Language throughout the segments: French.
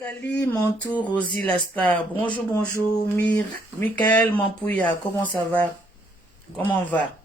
Kali, mon tour, Rosie la star. Bonjour, bonjour, Michael Mampouya, comment ça va? Comment on va?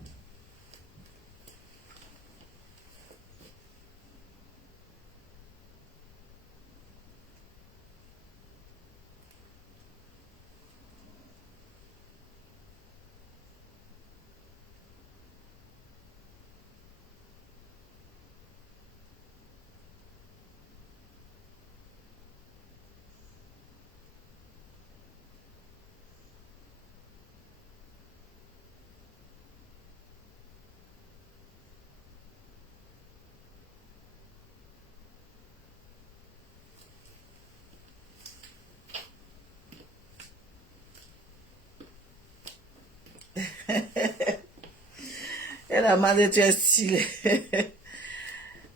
Elle a demandé, tu es stylé.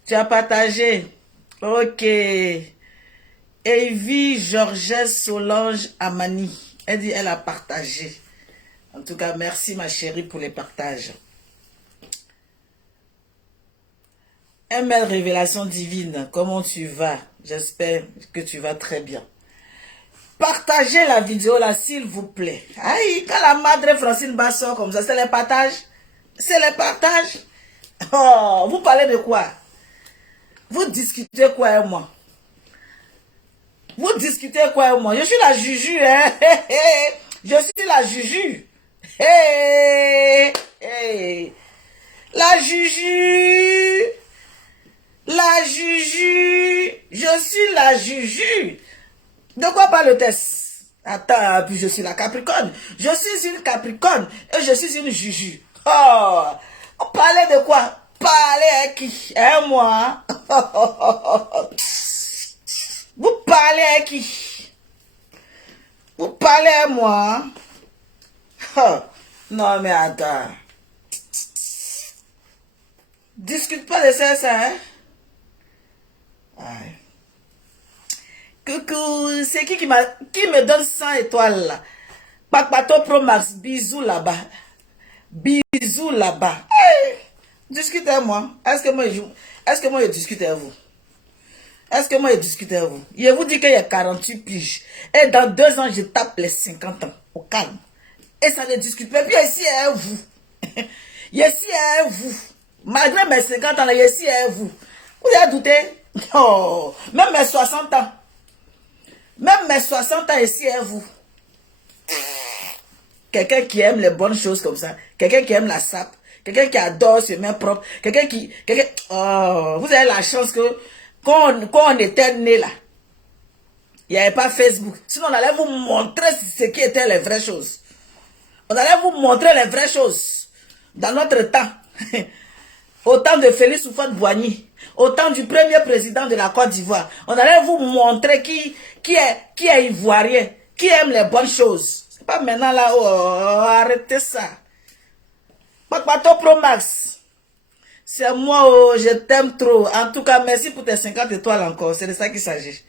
Tu as partagé. Ok. Evie Georgette Solange Amani. Elle dit, elle a partagé. En tout cas, merci ma chérie pour les partages. ML Révélation Divine, comment tu vas? J'espère que tu vas très bien. Partagez la vidéo là, s'il vous plaît. Aïe, quand la madre Francine Bassor comme ça, c'est les partages. C'est les partages. Oh, vous parlez de quoi? Vous discutez quoi avec moi? Vous discutez quoi avec moi? Je suis la Juju, hein? Je suis la Juju. Hey, hey. La Juju. La Juju. Je suis la Juju. De quoi parle le test? Attends, puis je suis la Capricorne. Je suis une Capricorne et je suis une Juju. Oh, vous parlez de quoi? Parlez à qui? Hein, moi? Vous parlez à qui? Vous parlez à moi? Oh, non, mais attends. Discute pas de ça, hein? Aïe. Coucou, c'est qui me donne 100 étoiles là? Papato Pro Max, bisous là-bas. Bisous là-bas. Hey, discutez avec moi. Est-ce que moi je discute avec vous? Est-ce que moi je discute avec vous? Je vous dis qu'il y a 48 piges. Et dans 2 ans, je tape les 50 ans. Au calme. Et ça ne discute pas. Puis ici est vous. Ici est vous. Malgré mes 50 ans, là, ici est vous. Vous avez douté? Oh, même mes 60 ans. Même mes 60 ans ici est vous. Quelqu'un qui aime les bonnes choses comme ça. Quelqu'un qui aime la sape. Quelqu'un qui adore ses mains propres. Oh, vous avez la chance que quand on était né là, il n'y avait pas Facebook. Sinon, on allait vous montrer ce qui étaient les vraies choses. On allait vous montrer les vraies choses. Dans notre temps. Au temps de Félix Houphouët-Boigny. Au temps du premier président de la Côte d'Ivoire. On allait vous montrer qui est ivoirien. Qui aime les bonnes choses. C'est pas maintenant là. Oh, arrêtez ça. Papato Pro Max. C'est moi, oh, je t'aime trop. En tout cas, merci pour tes 50 étoiles encore. C'est de ça qu'il s'agit.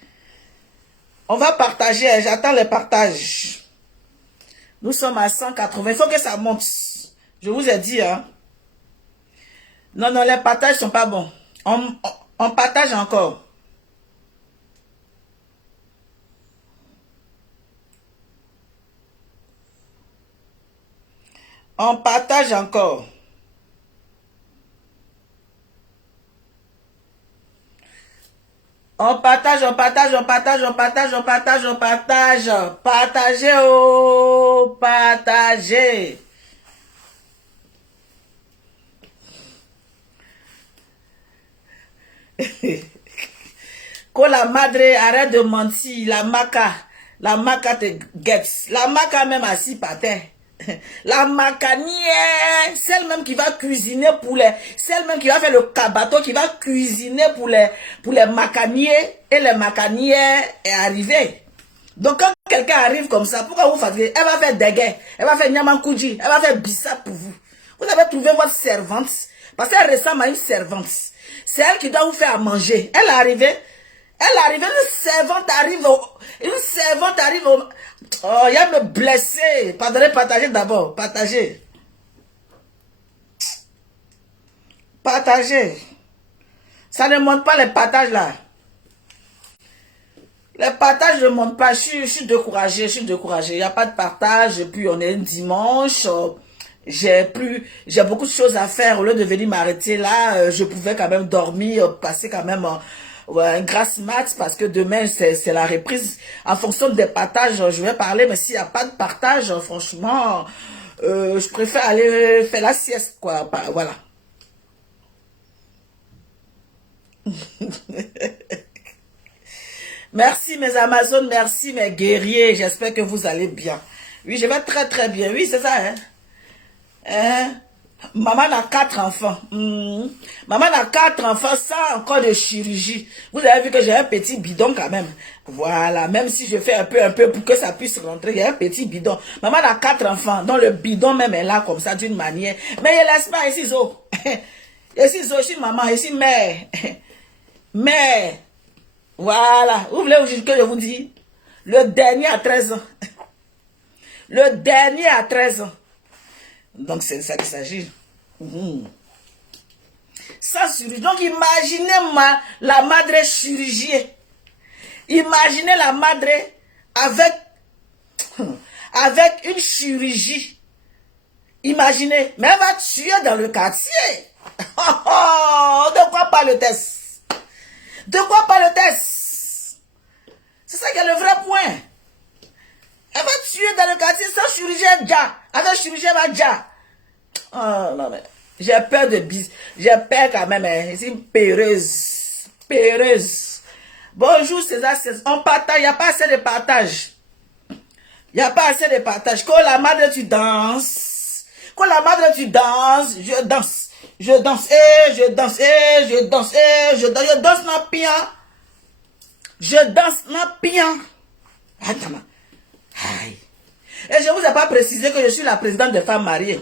On va partager. J'attends les partages. Nous sommes à 180. Il faut que ça monte. Je vous ai dit, hein. Non, non, les partages sont pas bons. On partage encore. On partage encore. On partage, on partage, on partage, on partage, on partage, on partage. Partagez, oh, partagez. Quand la madre arrête de mentir, la maca te guette. La maca même assis par terre. La macanière, celle même qui va cuisiner celle même qui va faire le cabato, qui va cuisiner pour les macaniers, et les macanières est arrivée. Donc quand quelqu'un arrive comme ça, pourquoi vous fatiguez? Elle va faire dégué, elle va faire nyamankoudji, elle va faire bissap pour vous. Vous avez trouvé votre servante, parce qu'elle ressemble à une servante. C'est elle qui doit vous faire à manger. Elle est arrivée, une servante arrive au... Oh, il y a me blessé. Pardonnez, partagez d'abord. Partagez. Partagez. Ça ne montre pas les partages là. Les partages ne montent pas. Je suis découragée, je suis découragée. Il n'y a pas de partage. Et puis, on est un dimanche. J'ai beaucoup de choses à faire. Au lieu de venir m'arrêter là, je pouvais quand même dormir, passer quand même un grasse mat parce que demain, c'est la reprise. En fonction des partages, je vais parler. Mais s'il n'y a pas de partage, franchement, je préfère aller faire la sieste, quoi. Voilà. Merci mes Amazones, merci mes guerriers. J'espère que vous allez bien. Oui, je vais très très bien. Oui, c'est ça, hein. Hein? Maman a 4 enfants. Maman a 4 enfants sans encore de chirurgie. Vous avez vu que j'ai un petit bidon quand même. Voilà, même si je fais un peu pour que ça puisse rentrer, il y a un petit bidon. Maman a 4 enfants, donc le bidon même est là comme ça d'une manière. Mais il laisse pas ici, zo. Ici, zo, ici, maman, ici, mère. Mère. Voilà. Vous voulez que je vous dise? Le dernier a 13 ans. Le dernier a 13 ans. Donc, c'est de ça qu'il s'agit. Sans chirurgie. Donc, imaginez la madre chirurgie. Imaginez la madre avec une chirurgie. Imaginez. Mais elle va tuer dans le quartier. De quoi parle-t-elle? De quoi parle-t-elle? C'est ça qui est le vrai point. Elle va tuer dans le quartier sans chirurgien déjà. Avec chirurgien va déjà. Oh non mais. J'ai peur de bis. J'ai peur quand même. Hein. C'est une peureuse. Peureuse. Bonjour César. On partage. Il n'y a pas assez de partage. Il n'y a pas assez de partage. Quand la madre tu danses. Quand la madre tu danses. Je danse. Je danse. Et je danse. Et je danse. Et je danse. Je danse na pia. Je danse na pia. Attends. Aïe. Et je ne vous ai pas précisé que je suis la présidente des femmes mariées.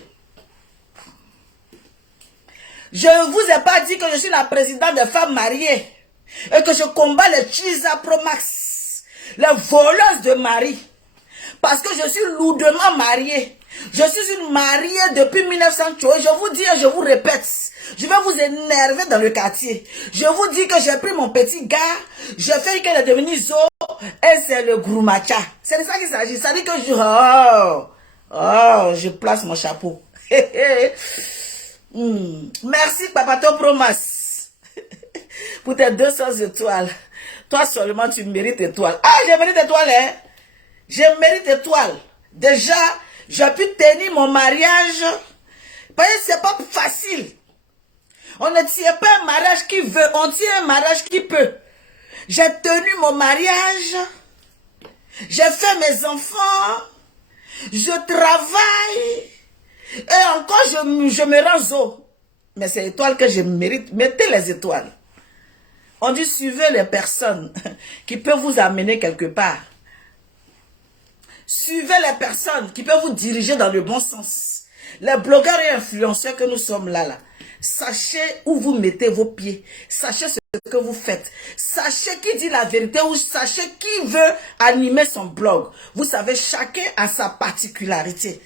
Je ne vous ai pas dit que je suis la présidente des femmes mariées. Et que je combats les Chisa Pro Max. Les voleuses de mari. Parce que je suis lourdement mariée. Je suis une mariée depuis 1900. Je vous dis et je vous répète. Je vais vous énerver dans le quartier. Je vous dis que j'ai pris mon petit gars. Je fais qu'elle est devenue zo. Et c'est le Groumacha. C'est de ça qu'il s'agit. Ça dit que je place mon chapeau. Merci Papato Promas. Pour tes 200 étoiles. Toi seulement tu mérites étoile. Ah, je mérite étoile, hein. Je mérite étoile. Déjà, j'ai pu tenir mon mariage. Parce que c'est pas facile. On ne tient pas un mariage qui veut, on tient un mariage qui peut. J'ai tenu mon mariage. J'ai fait mes enfants. Je travaille. Et encore, je me rends zo. Mais c'est l'étoile que je mérite. Mettez les étoiles. On dit suivez les personnes qui peuvent vous amener quelque part. Suivez les personnes qui peuvent vous diriger dans le bon sens. Les blogueurs et influenceurs que nous sommes là. Sachez où vous mettez vos pieds. Sachez ce que vous faites. Sachez qui dit la vérité ou sachez qui veut animer son blog. Vous savez, chacun a sa particularité.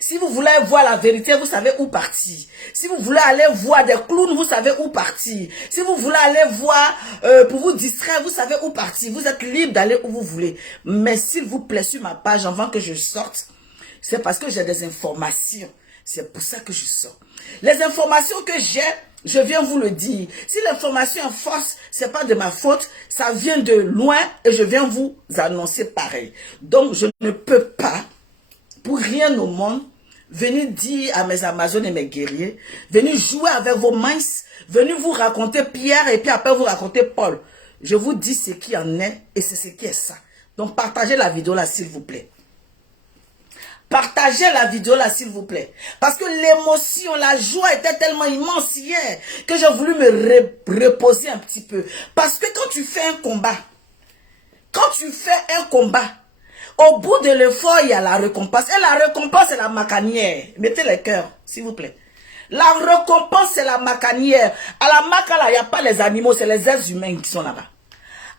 Si vous voulez voir la vérité, vous savez où partir. Si vous voulez aller voir des clowns, vous savez où partir. Si vous voulez aller voir pour vous distraire, vous savez où partir. Vous êtes libre d'aller où vous voulez. Mais s'il vous plaît, sur ma page, avant que je sorte, c'est parce que j'ai des informations. C'est pour ça que je sors. Les informations que j'ai, je viens vous le dire. Si l'information est fausse, c'est pas de ma faute. Ça vient de loin et je viens vous annoncer pareil. Donc, je ne peux pas, pour rien au monde, venir dire à mes Amazones et mes guerriers, venir jouer avec vos mains, venir vous raconter Pierre et puis après vous raconter Paul. Je vous dis ce qui en est et c'est ce qui est ça. Donc, partagez la vidéo là, s'il vous plaît. Partagez la vidéo là, s'il vous plaît. Parce que l'émotion, la joie était tellement immense hier que j'ai voulu me reposer un petit peu. Parce que quand tu fais un combat, au bout de l'effort, il y a la récompense. Et la récompense, c'est la macanière. Mettez les cœurs, s'il vous plaît. La récompense, c'est la macanière. À la Makala, il n'y a pas les animaux, c'est les êtres humains qui sont là-bas.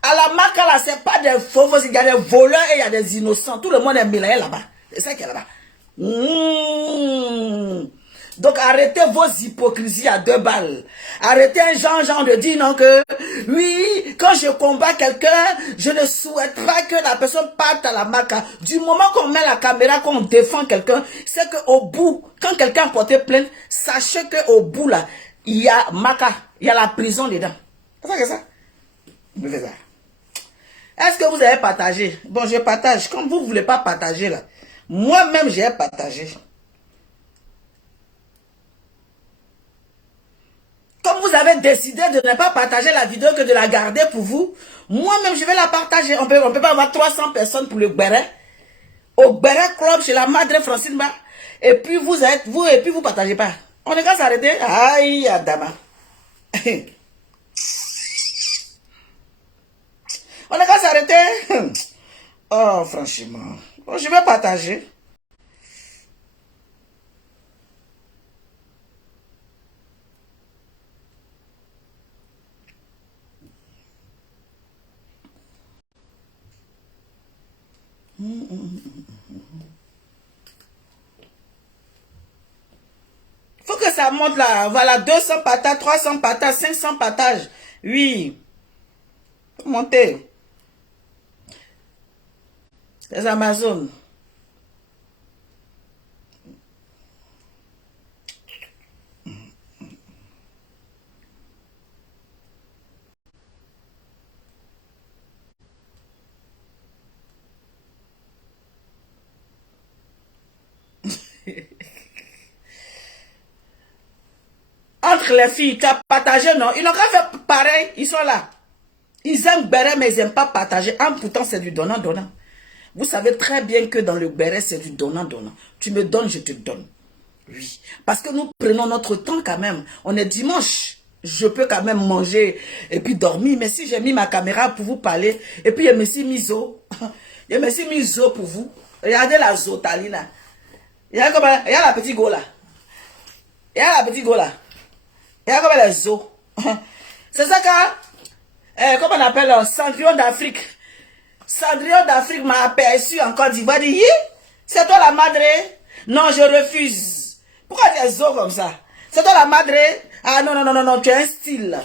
À la Makala, ce n'est pas des faux, il y a des voleurs et il y a des innocents. Tout le monde est mélangé là-bas. C'est ça qui est là-bas. Donc arrêtez vos hypocrisies à 2 balles. Arrêtez un genre de dire non que oui, quand je combats quelqu'un, je ne souhaite pas que la personne parte à la maca. Du moment qu'on met la caméra, qu'on défend quelqu'un, c'est qu'au bout, quand quelqu'un a porté plainte, sachez qu'au bout là, il y a maca, il y a la prison dedans. C'est ça que ça? Me fais ça. Est-ce que vous avez partagé? Bon, je partage. Comme vous ne voulez pas partager là, moi-même j'ai partagé. Comme vous avez décidé de ne pas partager la vidéo que de la garder pour vous, moi-même je vais la partager. On peut pas avoir 300 personnes pour le Béret. Au Béret Club chez la Madre Francine Ba. Et puis vous partagez pas. On est qu'à s'arrêter. Aïe, Adama. On est qu'à s'arrêter. Oh, franchement. Bon, je vais partager. Faut que ça monte là. Voilà, 200 partages, 300 partages, 500 partages. Oui. Montez. Les Amazones. Entre les filles qui ont partagé, non, ils n'ont qu'à faire pareil, ils sont là. Ils aiment Béret, mais ils n'aiment pas partager. Pourtant, c'est du donnant-donnant. Vous savez très bien que dans le Béret, c'est du donnant-donnant. Tu me donnes, je te donne. Oui. Parce que nous prenons notre temps quand même. On est dimanche. Je peux quand même manger et puis dormir. Mais si j'ai mis ma caméra pour vous parler, et puis je me suis mis zo. Je me suis mis zo pour vous. Regardez la zotalina. Il y a la petite go là. Il y a la petite go là. Il y a comme les os. C'est ça que, comment on appelle, Cendrillon d'Afrique. Cendrillon d'Afrique m'a aperçu en Côte d'Ivoire. Il dit, c'est toi la madre? Non, je refuse. Pourquoi tu es os comme ça? C'est toi la madre? Ah non, non, non, non, non, tu as un style.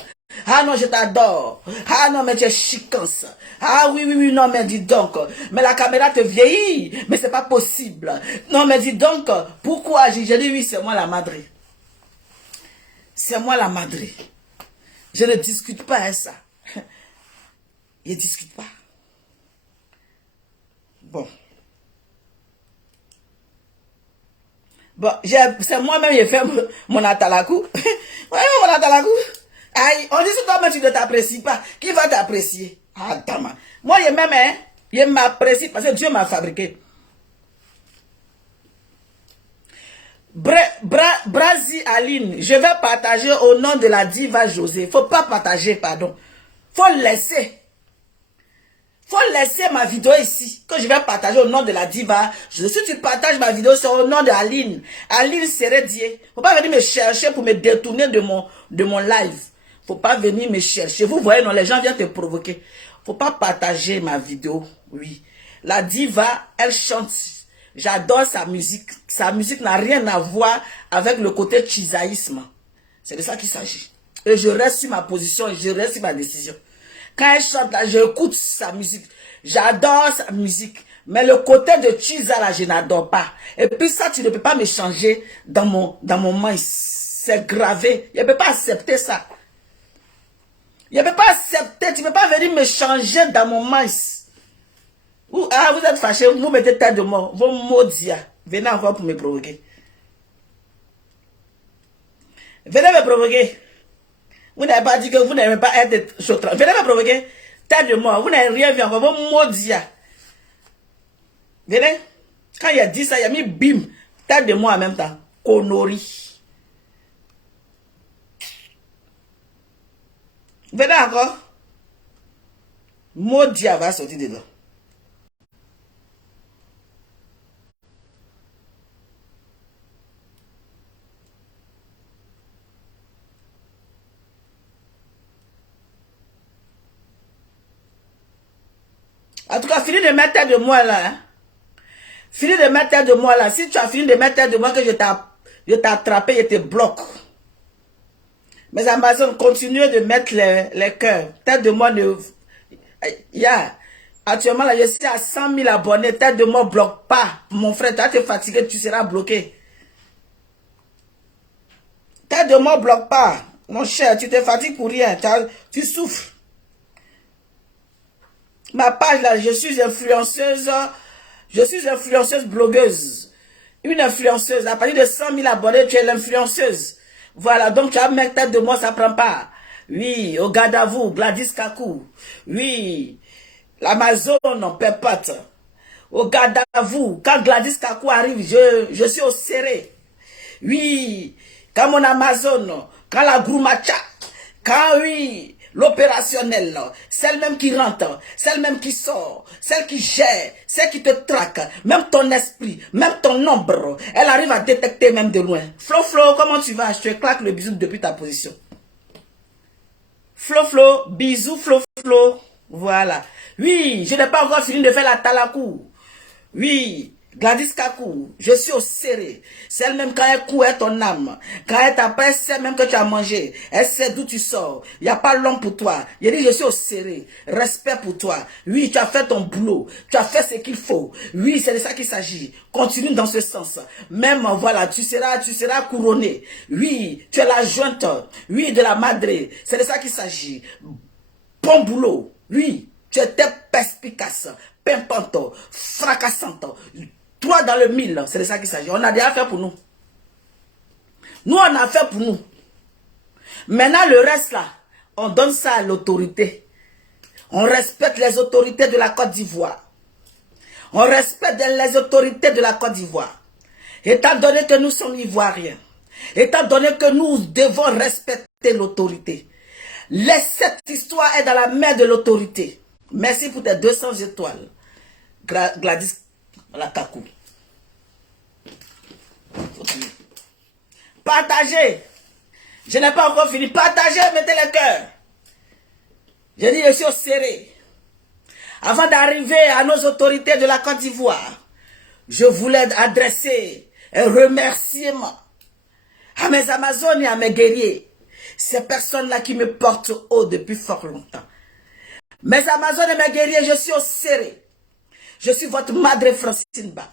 Ah non, je t'adore. Ah non, mais tu es chicance. Ah oui, oui, oui, non, mais dis donc. Mais la caméra te vieillit. Mais c'est pas possible. Non, mais dis donc, pourquoi? J'ai dit, oui, c'est moi la madre. C'est moi la madre. Je ne discute pas à ça. Je ne discute pas. Bon. Bon, c'est moi-même qui ai fait mon atalakou. Ouais, mon atalakou. Aïe, on dit que toi-même tu ne t'apprécies pas. Qui va t'apprécier? Ah, dama. Moi, je même, hein, je m'apprécie parce que Dieu m'a fabriqué. Brazi Aline, je vais partager au nom de la diva José. Faut pas partager, pardon. Faut laisser. Faut laisser ma vidéo ici. Que je vais partager au nom de la diva José. Si tu partages ma vidéo, c'est au nom de Aline. Aline Seredier. Faut pas venir me chercher pour me détourner de mon live. Faut pas venir me chercher. Vous voyez, non, les gens viennent te provoquer. Faut pas partager ma vidéo. Oui. La diva, elle chante. J'adore sa musique. Sa musique n'a rien à voir avec le côté chisaïsme. C'est de ça qu'il s'agit. Et je reste sur ma position, et je reste sur ma décision. Quand elle chante là, j'écoute sa musique. J'adore sa musique. Mais le côté de chisa là, je n'adore pas. Et puis ça, tu ne peux pas me changer dans mon mind. C'est gravé. Je ne peux pas accepter ça. Je ne peux pas accepter. Tu ne peux pas venir me changer dans mon mind. Vous êtes fâché, vous mettez tête de mort, vos maudits, venez encore pour me provoquer. Venez me provoquer. Vous n'avez pas dit que vous n'aimez pas être chautrant. Venez me provoquer, tête de mort, vous n'avez rien vu encore, vos maudits. Venez, quand il a dit ça, il a mis bim, tête de mort en même temps, connerie. Venez encore, maudit va sortir dedans. En tout cas, finis de mettre tête de moi là. Hein. Finis de mettre tête de moi là. Si tu as fini de mettre tête de moi, que je t'attrape, je te bloque. Mes Amazones, continuez de mettre les cœurs. Tête de moi ne... Actuellement, là, je suis à 100 000 abonnés. Tête de moi, bloque pas. Mon frère, tu vas te fatiguer, tu seras bloqué. Tête de moi, bloque pas. Mon cher, tu te fatigues pour rien. Tu souffres. Ma page, là, je suis influenceuse. Je suis influenceuse blogueuse. Une influenceuse. À partir de 100 000 abonnés, tu es l'influenceuse. Voilà, donc tu as mis tête de moi, ça prend pas. Oui, au garde à vous, Gladys Kakou. Oui, l'Amazon, Pépote. Au garde à vous, quand Gladys Kakou arrive, je suis au serré. Oui, quand mon Amazon, quand la Groumacha, quand oui, l'opérationnel, celle même qui rentre, celle même qui sort, celle qui gère, celle qui te traque, même ton esprit, même ton ombre, elle arrive à détecter même de loin. Flo, Flo, comment tu vas? Je te claque le bisou depuis ta position. Flo, Flo, bisous, Flo, Flo. Voilà. Oui, je n'ai pas encore fini de faire la talakou. Oui, Gladys Kakou, je suis au serré. C'est elle-même quand elle couette ton âme. Quand elle t'appelle, elle sait même que tu as mangé. Elle sait d'où tu sors. Il n'y a pas l'homme pour toi. Il dit, je suis au serré. Respect pour toi. Oui, tu as fait ton boulot. Tu as fait ce qu'il faut. Oui, c'est de ça qu'il s'agit. Continue dans ce sens. Même, voilà, tu seras couronné. Oui, tu es la jointe. Oui, de la madré. C'est de ça qu'il s'agit. Bon boulot. Oui, tu étais perspicace, pimpante, fracassante. Toi dans le mille, c'est de ça qu'il s'agit. On a déjà fait pour nous. Nous, on a fait pour nous. Maintenant, le reste là, on donne ça à l'autorité. On respecte les autorités de la Côte d'Ivoire. On respecte les autorités de la Côte d'Ivoire. Étant donné que nous sommes ivoiriens, étant donné que nous devons respecter l'autorité, cette histoire est dans la main de l'autorité. Merci pour tes 200 étoiles. Gladys Kakou. Partagez. Je n'ai pas encore fini. Partagez, mettez les cœurs. Je dis, je suis au serré. Avant d'arriver à nos autorités de la Côte d'Ivoire, je voulais adresser un remerciement à mes Amazones et à mes guerriers. Ces personnes-là qui me portent haut depuis fort longtemps. Mes Amazones et mes guerriers, je suis au serré. Je suis votre Madre Francine Ba.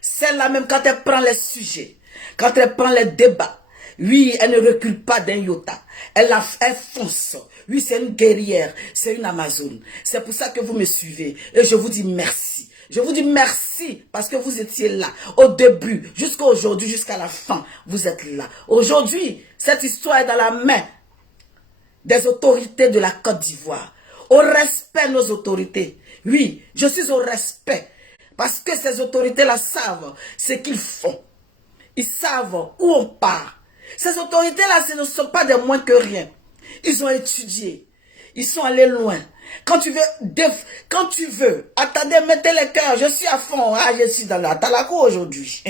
Celle-là même quand elle prend les sujets, quand elle prend les débats, oui, elle ne recule pas d'un iota. Elle fonce. Oui, c'est une guerrière, c'est une Amazone. C'est pour ça que vous me suivez. Et je vous dis merci. Je vous dis merci parce que vous étiez là au début, jusqu'à aujourd'hui, jusqu'à la fin. Vous êtes là. Aujourd'hui, cette histoire est dans la main des autorités de la Côte d'Ivoire. Au respect de nos autorités. Oui, je suis au respect. Parce que ces autorités-là savent ce qu'ils font. Ils savent où on part. Ces autorités-là, ce ne sont pas des moins que rien. Ils ont étudié. Ils sont allés loin. Quand tu veux, attendez, mettez les cœurs. Je suis à fond. Ah, je suis dans la talakou aujourd'hui.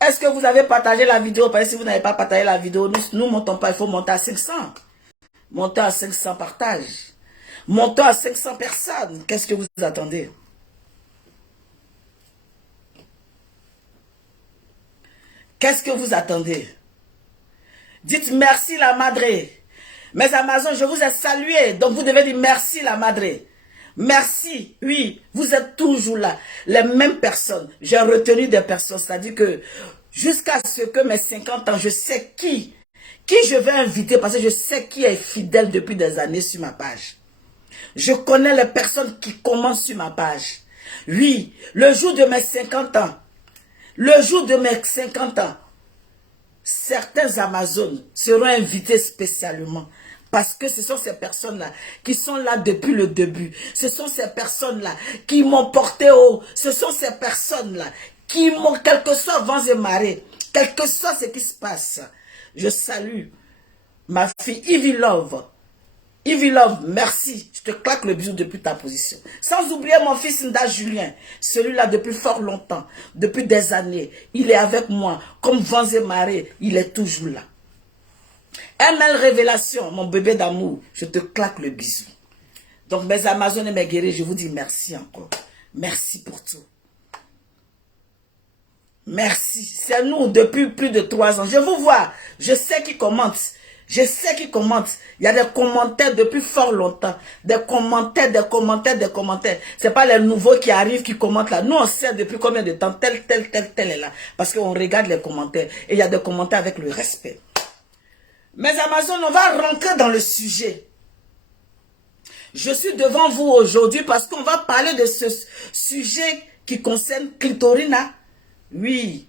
Est-ce que vous avez partagé la vidéo? Parce que si vous n'avez pas partagé la vidéo, nous montons pas. Il faut monter à 500. Montons à 500 partages. Montons à 500 personnes. Qu'est-ce que vous attendez? Qu'est-ce que vous attendez? Dites merci la madré. Mes Amazones, je vous ai salué. Donc vous devez dire merci la madré. Merci, oui, vous êtes toujours là. Les mêmes personnes. J'ai retenu des personnes. C'est-à-dire que jusqu'à ce que mes 50 ans, je sais qui je vais inviter parce que je sais qui est fidèle depuis des années sur ma page. Je connais les personnes qui commencent sur ma page. Oui, le jour de mes 50 ans, certains Amazones seront invités spécialement. Parce que ce sont ces personnes-là qui sont là depuis le début. Ce sont ces personnes-là qui m'ont porté haut. Ce sont ces personnes-là qui m'ont, quel que soit vents et marées, quel que soit ce qui se passe. Je salue ma fille Ivy Love. Ivy Love, merci. Je te claque le bisou depuis ta position. Sans oublier mon fils Nda Julien. Celui-là depuis fort longtemps. Depuis des années. Il est avec moi. Comme vents et marées, il est toujours là. ML Révélation, mon bébé d'amour. Je te claque le bisou. Donc mes Amazones et mes guerriers, je vous dis merci encore. Merci pour tout. Merci. C'est nous depuis plus de 3 ans. Je vous vois. Je sais qui commente. Je sais qui commente. Il y a des commentaires depuis fort longtemps. Des commentaires, des commentaires, des commentaires. C'est pas les nouveaux qui arrivent, qui commentent là. Nous, on sait depuis combien de temps tel est là. Parce qu'on regarde les commentaires. Et il y a des commentaires avec le respect. Mais Amazon, on va rentrer dans le sujet. Je suis devant vous aujourd'hui parce qu'on va parler de ce sujet qui concerne Clitorina. Oui.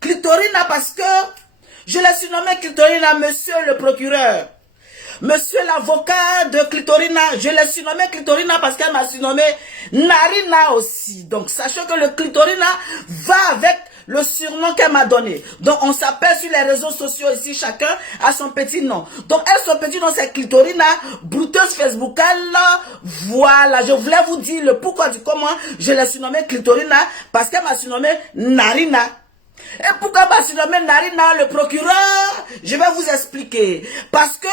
Clitorina parce que je l'ai surnommé Clitorina, monsieur le procureur. Monsieur l'avocat de Clitorina, je l'ai surnommé Clitorina parce qu'elle m'a surnommé Narina aussi. Donc, sachez que le Clitorina va avec le surnom qu'elle m'a donné. Donc, on s'appelle sur les réseaux sociaux ici, chacun a son petit nom. Donc, elle, son petit nom, c'est Clitorina, brouteuse Facebookale. Voilà, je voulais vous dire le pourquoi du comment je l'ai surnommé Clitorina parce qu'elle m'a surnommé Narina. Et pourquoi m'a surnommé Narina le procureur? Je vais vous expliquer. Parce que,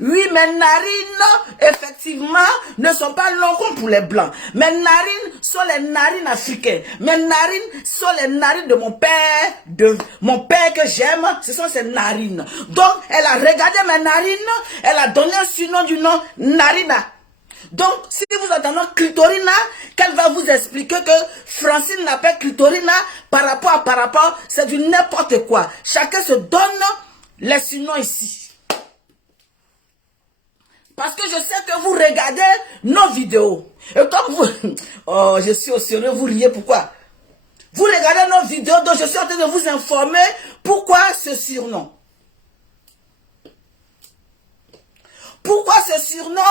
oui, mes narines, effectivement, ne sont pas longues comme pour les blancs. Mes narines sont les narines africaines. Mes narines sont les narines de mon père que j'aime. Ce sont ses narines. Donc, elle a regardé mes narines, elle a donné un surnom du nom Narina. Donc, si vous entendez Clitorina, qu'elle va vous expliquer que Francine l'appelle Clitorina par rapport, c'est du n'importe quoi. Chacun se donne les surnoms ici. Parce que je sais que vous regardez nos vidéos. Et comme vous... Oh, je suis au sérieux, vous riez, pourquoi? Vous regardez nos vidéos, donc je suis en train de vous informer pourquoi ce surnom. Pourquoi ce surnom?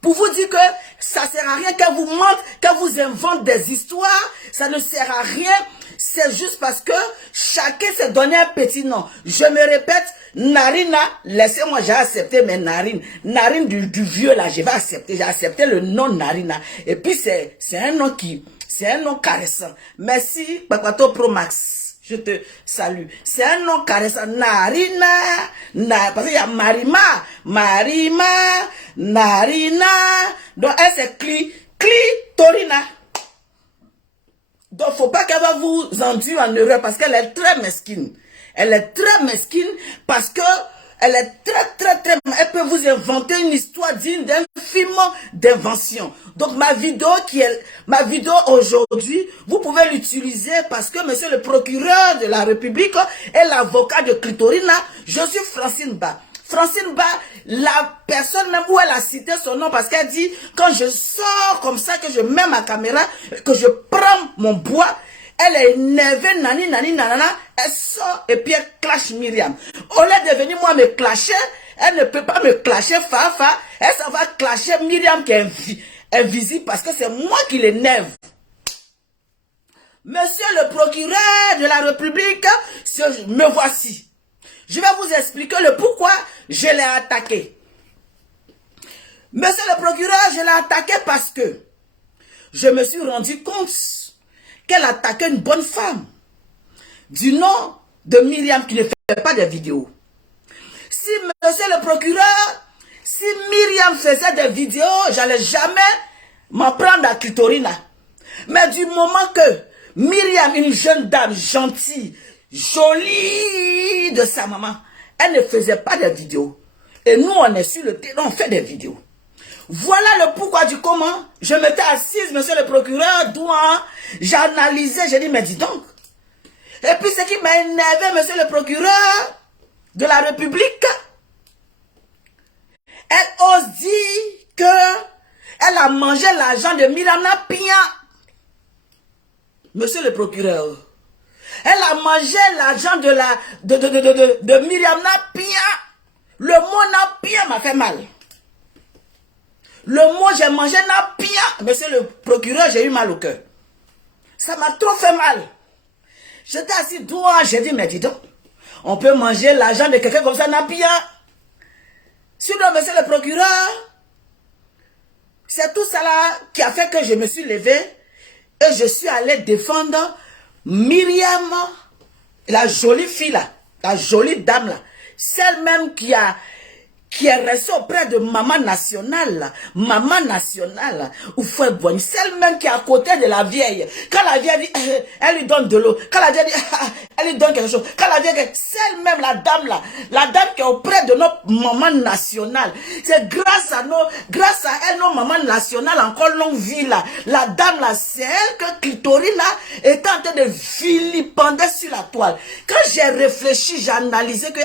Pour vous dire que ça ne sert à rien qu'elle vous mente, qu'elle vous invente des histoires. Ça ne sert à rien. C'est juste parce que chacun s'est donné un petit nom. Je me répète, Narina, laissez-moi, j'ai accepté mes narines. Narine du vieux là, je vais accepter. J'ai accepté le nom Narina. Et puis c'est un nom c'est un nom caressant. Merci, Papato Pro Max. Je te salue. C'est un nom caressant. Narina. Parce qu'il y a Marima. Narina. Donc, elle, c'est Clitorina. Donc, faut pas qu'elle va vous induire en erreur parce qu'elle est très mesquine. Elle est très mesquine parce que elle est très, elle peut vous inventer une histoire digne d'un film d'invention. Donc, ma vidéo aujourd'hui, vous pouvez l'utiliser parce que monsieur le procureur de la République est l'avocat de Clitorina. Je suis Francine Ba. Francine Ba, la personne même où elle a cité son nom parce qu'elle dit, quand je sors comme ça, que je mets ma caméra, que je prends mon bois, elle est énervée, nanana, elle sort et puis elle clash Myriam. Au lieu de venir moi me clasher, elle ne peut pas me clasher Fafa, elle s'en va clasher Myriam qui est invisible parce que c'est moi qui l'énerve. Monsieur le procureur de la République, me voici. Je vais vous expliquer le pourquoi je l'ai attaqué. Monsieur le procureur, je l'ai attaqué parce que je me suis rendu compte qu'elle attaquait une bonne femme du nom de Myriam qui ne fait pas de vidéos. Si monsieur le procureur, si Myriam faisait des vidéos, j'allais jamais m'en prendre à Clitorina. Mais du moment que Myriam, une jeune dame gentille, jolie de sa maman, elle ne faisait pas de vidéos. Et nous, on est sur le terrain, on fait des vidéos. Voilà le pourquoi du comment. Je m'étais assise, monsieur le procureur, j'analysais, j'ai dit, mais dis donc. Et puis ce qui m'a énervé, monsieur le procureur de la République, elle ose dire qu'elle a mangé l'argent de Myriam Napia. Monsieur le procureur, elle a mangé l'argent de Myriam Napia. Le mot Napia m'a fait mal. Le mot j'ai mangé Napia, monsieur le procureur, j'ai eu mal au cœur. Ça m'a trop fait mal. J'étais assis droit, j'ai dit, mais dis donc, on peut manger l'argent de quelqu'un comme ça, Napia. Sinon, monsieur le procureur, c'est tout ça là qui a fait que je me suis levé et je suis allé défendre Myriam, la jolie fille là, la jolie dame là, celle même qui qui est resté auprès de maman nationale, ou frère Boigny, celle même qui est à côté de la vieille. Quand la vieille dit, elle lui donne de l'eau. Quand la vieille dit, elle lui donne quelque chose. Quand la vieille, celle même, la dame là, la dame qui est auprès de notre maman nationale. C'est grâce à elle, nos mamans nationales, encore longue vie là. La dame là, c'est elle que Clitori là, était en train de vilipender sur la toile. Quand j'ai réfléchi, j'ai analysé que,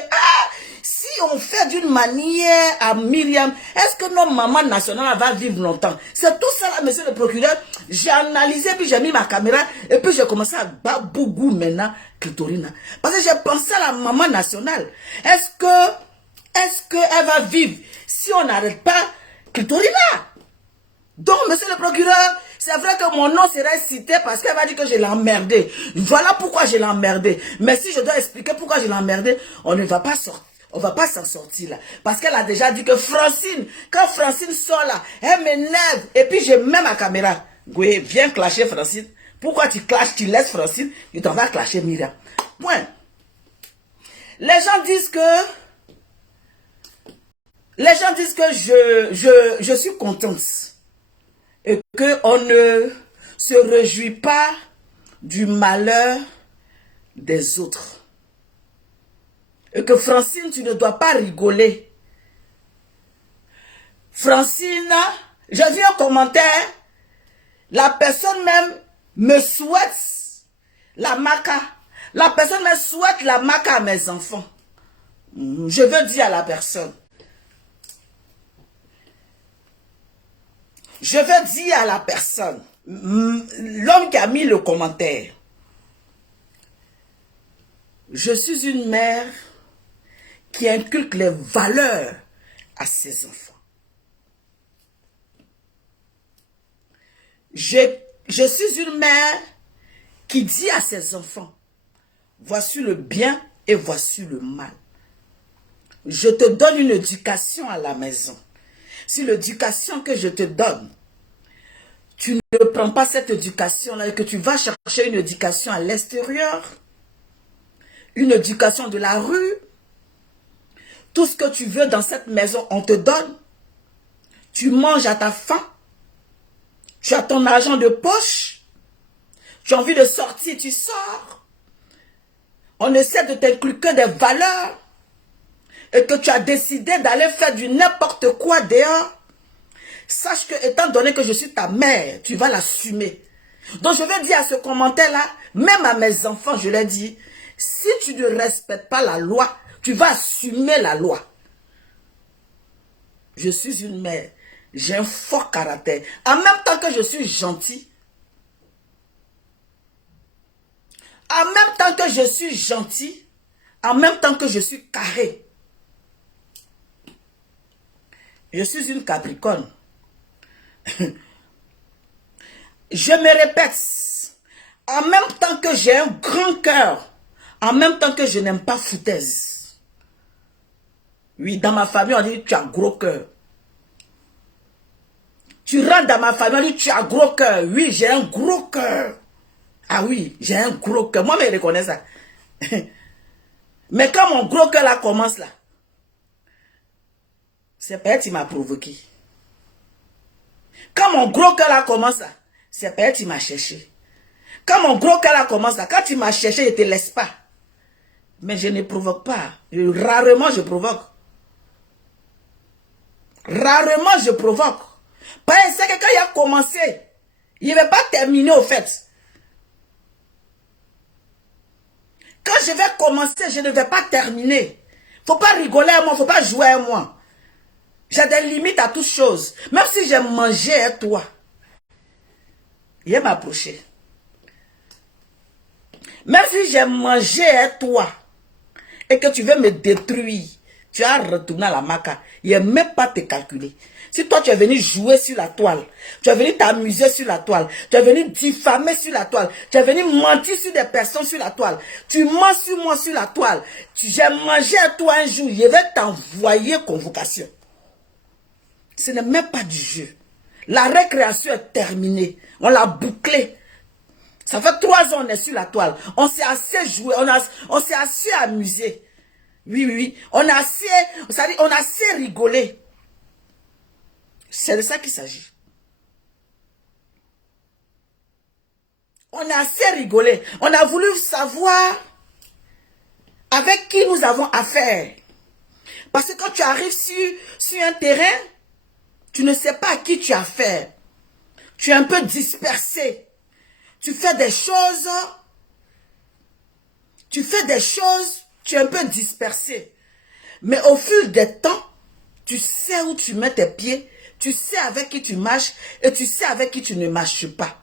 si on fait d'une manière à Myriam, est-ce que notre maman nationale va vivre longtemps? C'est tout ça là, monsieur le procureur. J'ai analysé, puis j'ai mis ma caméra, et puis j'ai commencé à babougou maintenant, Clitorina. Parce que j'ai pensé à la maman nationale. Est-ce qu'elle va vivre si on n'arrête pas Clitorina? Donc, monsieur le procureur, c'est vrai que mon nom serait cité parce qu'elle va dire que je l'ai emmerdé. Voilà pourquoi je l'ai emmerdé. Mais si je dois expliquer pourquoi je l'ai emmerdé, on ne va pas sortir. On va pas s'en sortir là. Parce qu'elle a déjà dit que Francine, quand Francine sort là, elle m'énerve. Et puis je mets ma caméra. Oui, viens clasher Francine. Pourquoi tu clashes, tu laisses Francine? Tu t'en vas clasher Myriam. Point. Les gens disent que je suis contente. Et qu'on ne se réjouit pas du malheur des autres. Et que Francine, tu ne dois pas rigoler. Francine, j'ai vu un commentaire, la personne même me souhaite la maca. La personne me souhaite la maca à mes enfants. Je veux dire à la personne. Je veux dire à la personne, l'homme qui a mis le commentaire. Je suis une mère qui inculque les valeurs à ses enfants. Je suis une mère qui dit à ses enfants, voici le bien et voici le mal. Je te donne une éducation à la maison. Si l'éducation que je te donne, tu ne prends pas cette éducation-là et que tu vas chercher une éducation à l'extérieur, une éducation de la rue, tout ce que tu veux dans cette maison, on te donne. Tu manges à ta faim. Tu as ton argent de poche. Tu as envie de sortir, tu sors. On essaie de t'inculquer des valeurs. Et que tu as décidé d'aller faire du n'importe quoi dehors. Sache que, étant donné que je suis ta mère, tu vas l'assumer. Donc je vais dire à ce commentaire-là, même à mes enfants, je leur dis, si tu ne respectes pas la loi, tu vas assumer la loi. Je suis une mère. J'ai un fort caractère. En même temps que je suis gentil. En même temps que je suis gentil. En même temps que je suis carré. Je suis une Capricorne. Je me répète. En même temps que j'ai un grand cœur. En même temps que je n'aime pas foutaise. Oui, dans ma famille, on dit tu as gros cœur. Tu rentres dans ma famille, on dit tu as gros cœur. Oui, j'ai un gros cœur. Ah oui, j'ai un gros cœur. Moi, je reconnais ça. Mais quand mon gros cœur là commence là, c'est peut-être qu'il m'a provoqué. Quand mon gros cœur là commence là, c'est peut-être qu'il m'a cherché. Quand mon gros cœur là commence là, quand il m'a cherché, il ne te laisse pas. Mais je ne provoque pas. Rarement je provoque. Rarement je provoque. Parce que c'est que quand il a commencé, il ne va pas terminer au fait. Quand je vais commencer, je ne vais pas terminer. Il ne faut pas rigoler à moi, il ne faut pas jouer à moi. J'ai des limites à toutes choses. Même si j'ai mangé à toi, il va m'approcher. Même si j'ai mangé à toi et que tu veux me détruire, tu as retourné à la maca. Il n'est même pas te calculer. Si toi tu es venu jouer sur la toile, tu es venu t'amuser sur la toile, tu es venu diffamer sur la toile, tu es venu mentir sur des personnes sur la toile, tu mens sur moi sur la toile, j'ai mangé à toi un jour, je vais t'envoyer convocation. Ce n'est même pas du jeu. La récréation est terminée. On l'a bouclée. Ça fait 3 ans qu'on est sur la toile. On s'est assez joué, on s'est assez amusé. Oui, oui, oui. On a assez rigolé. C'est de ça qu'il s'agit. On a assez rigolé. On a voulu savoir avec qui nous avons affaire. Parce que quand tu arrives sur un terrain, tu ne sais pas à qui tu as affaire. Tu es un peu dispersé. Tu fais des choses, tu es un peu dispersé. Mais au fil des temps, tu sais où tu mets tes pieds, tu sais avec qui tu marches et tu sais avec qui tu ne marches pas.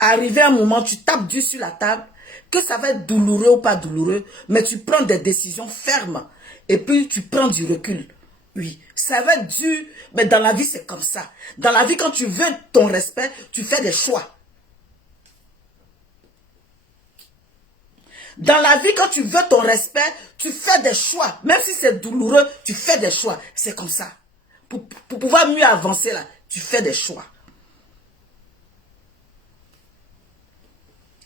Arrivé un moment, tu tapes dur sur la table, que ça va être douloureux ou pas douloureux, mais tu prends des décisions fermes et puis tu prends du recul. Oui, ça va être dur, mais dans la vie, c'est comme ça. Dans la vie, quand tu veux ton respect, tu fais des choix. Dans la vie, quand tu veux ton respect, tu fais des choix. Même si c'est douloureux, tu fais des choix. C'est comme ça. Pour pouvoir mieux avancer là, tu fais des choix.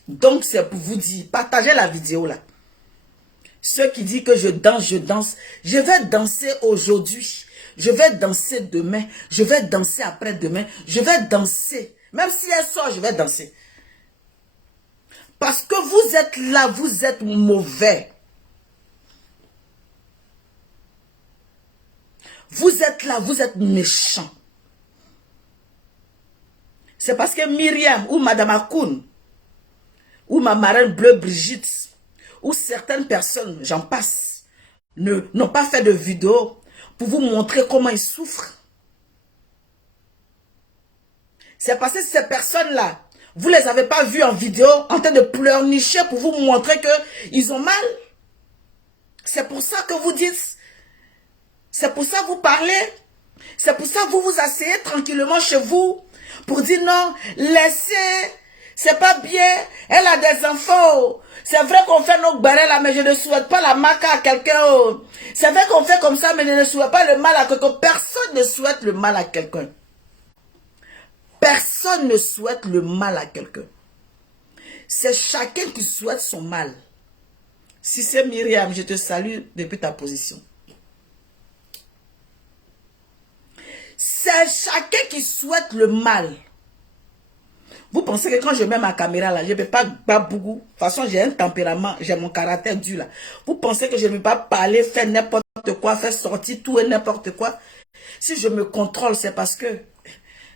Donc, c'est pour vous dire, partagez la vidéo là. Ceux qui disent que je danse, je danse. Je vais danser aujourd'hui. Je vais danser demain. Je vais danser après-demain. Je vais danser. Même si elle sort, je vais danser. Parce que vous êtes là, vous êtes mauvais. Vous êtes là, vous êtes méchant. C'est parce que Myriam ou Madame Akoun ou ma marraine bleue Brigitte ou certaines personnes, j'en passe, n'ont pas fait de vidéo pour vous montrer comment ils souffrent. C'est parce que ces personnes-là, vous ne les avez pas vues en vidéo en train de pleurnicher pour vous montrer qu'ils ont mal. C'est pour ça que vous dites, c'est pour ça que vous parlez, c'est pour ça que vous vous asseyez tranquillement chez vous pour dire non, laissez, c'est pas bien, elle a des enfants. C'est vrai qu'on fait nos barres là, mais je ne souhaite pas la maca à quelqu'un. C'est vrai qu'on fait comme ça, mais je ne souhaite pas le mal à quelqu'un. Personne ne souhaite le mal à quelqu'un. Personne ne souhaite le mal à quelqu'un. C'est chacun qui souhaite son mal. Si c'est Myriam, je te salue depuis ta position. C'est chacun qui souhaite le mal. Vous pensez que quand je mets ma caméra là, je ne peux pas beaucoup. De toute façon, j'ai un tempérament, j'ai mon caractère dur là. Vous pensez que je ne vais pas parler, faire n'importe quoi, faire sortir tout et n'importe quoi. Si je me contrôle, c'est parce que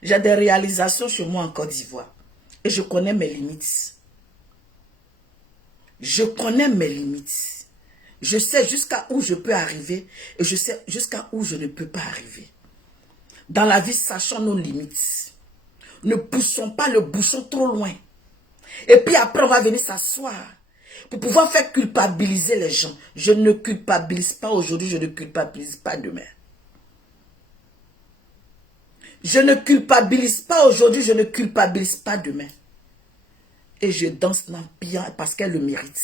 j'ai des réalisations chez moi en Côte d'Ivoire. Et je connais mes limites. Je connais mes limites. Je sais jusqu'à où je peux arriver et je sais jusqu'à où je ne peux pas arriver. Dans la vie, sachons nos limites. Ne poussons pas le bouchon trop loin. Et puis après, on va venir s'asseoir pour pouvoir faire culpabiliser les gens. Je ne culpabilise pas aujourd'hui, je ne culpabilise pas demain. Je ne culpabilise pas aujourd'hui, je ne culpabilise pas demain. Et je danse bien parce qu'elle le mérite.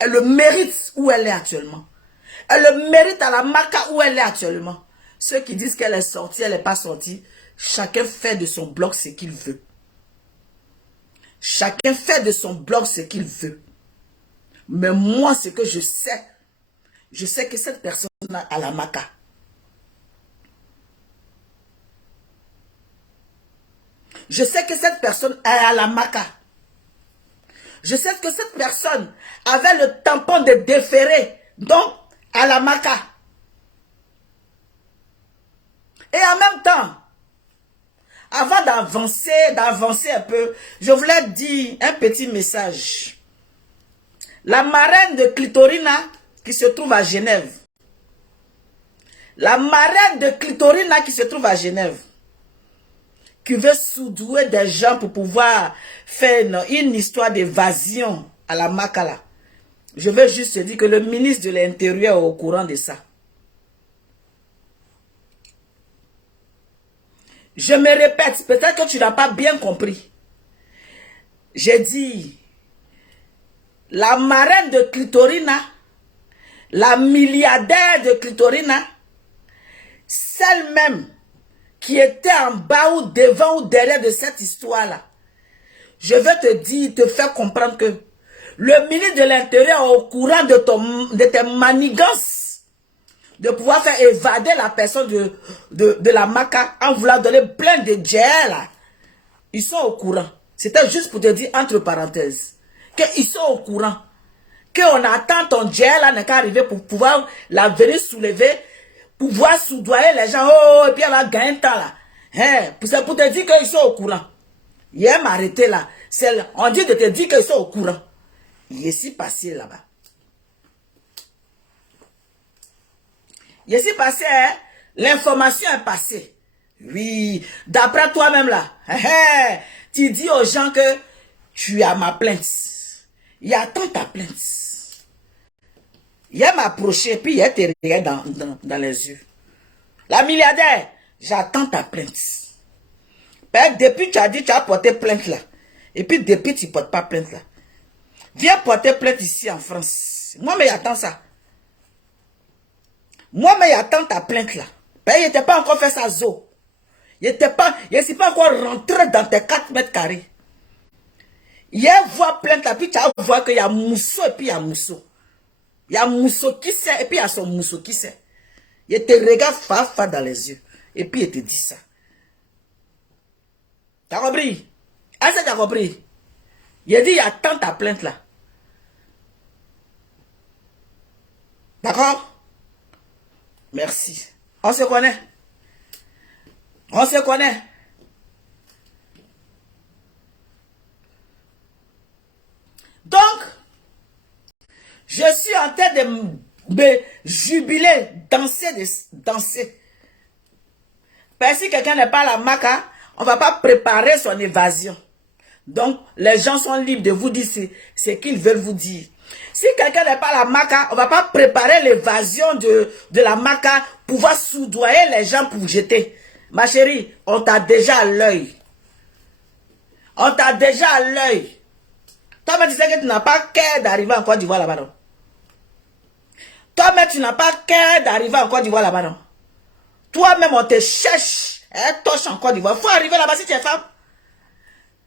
Elle le mérite où elle est actuellement. Elle le mérite à la maca où elle est actuellement. Ceux qui disent qu'elle est sortie, elle n'est pas sortie. Chacun fait de son blog ce qu'il veut. Chacun fait de son blog ce qu'il veut. Mais moi, ce que je sais que cette personne a la maca. Je sais que cette personne est à la maca. Je sais que cette personne avait le tampon de déféré, donc à la maca. Et en même temps, avant d'avancer un peu, je voulais dire un petit message. La marraine de Clitorina qui se trouve à Genève. La marraine de Clitorina qui se trouve à Genève. Qui veut soudouer des gens pour pouvoir faire une histoire d'évasion à la Makala. Je veux juste te dire que le ministre de l'Intérieur est au courant de ça. Je me répète, peut-être que tu n'as pas bien compris. J'ai dit, la marraine de Clitorina, la milliardaire de Clitorina, celle-même qui était en bas ou devant ou derrière de cette histoire-là, je veux te dire, te faire comprendre que le ministre de l'Intérieur est au courant de tes manigances, de pouvoir faire évader la personne de la Maca en voulant donner plein de gel. Ils sont au courant. C'était juste pour te dire, entre parenthèses, qu'ils sont au courant. Qu'on attend ton gel là, n'est qu'à arriver pour pouvoir la venir soulever, pouvoir soudoyer les gens. Oh, et puis elle va gagner un temps là. Hein, c'est pour te dire qu'ils sont au courant. Il aime arrêter là. On dit de te dire qu'ils sont au courant. Il est si passé là-bas. Il est si passé, hein? L'information est passée. Oui, d'après toi-même là, tu dis aux gens que tu as ma plainte. Il attend ta plainte. Il m'a approché, puis il te regarde dans les yeux. La milliardaire, j'attends ta plainte. Depuis tu as dit tu as porté plainte là. Et puis depuis tu ne portes pas plainte là. Viens porter plainte ici en France. Moi, mais j'attends ça. Moi, mais j'attends ta plainte là. Il n'était pas encore fait sa zo. Il ne s'est pas encore rentré dans tes 4 mètres carrés. Il y a voix plainte là, puis tu vas voir qu'il y a Mousseau et puis il y a Mousseau. Il y a Mousseau qui sait et puis il y a son Mousseau qui sait. Il te regarde fa dans les yeux. Et puis il te dit ça. T'as compris? Est-ce que t'as compris? Il a dit, il y a tant ta plainte là. D'accord? Merci. On se connaît. On se connaît. Donc, je suis en train de me jubiler, danser. Parce que si quelqu'un n'est pas à la Maca, on ne va pas préparer son évasion. Donc, les gens sont libres de vous dire ce qu'ils veulent vous dire. Si quelqu'un n'est pas à la Maca, on ne va pas préparer l'évasion de la Maca, pouvoir soudoyer les gens pour jeter. Ma chérie, on t'a déjà à l'œil. On t'a déjà à l'œil. Toi-même, tu sais que tu n'as pas cœur d'arriver en Côte d'Ivoire là-bas, non? Toi-même, tu n'as pas cœur d'arriver en Côte d'Ivoire là-bas, non? Toi-même, on te cherche. Torche en Côte d'Ivoire. Il faut arriver là-bas si tu es femme.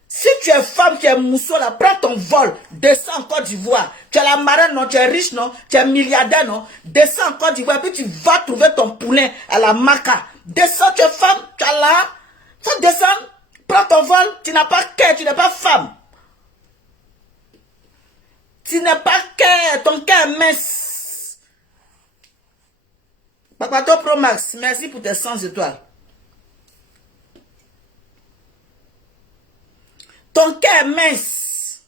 Si tu es femme, tu es mousseau là, prends ton vol, descends en Côte d'Ivoire. Tu es la marraine, non? Tu es riche, non? Tu es milliardaire, non? Descends en Côte d'Ivoire, puis tu vas trouver ton poulain à la Maca. Descends, tu es femme, tu es là. Faut descendre, prends ton vol, tu n'as pas cœur, tu n'es pas femme. Tu n'es pas cœur, ton cœur est mince. Papato Pro Max, merci pour tes 100 étoiles. Ton cœur est mince.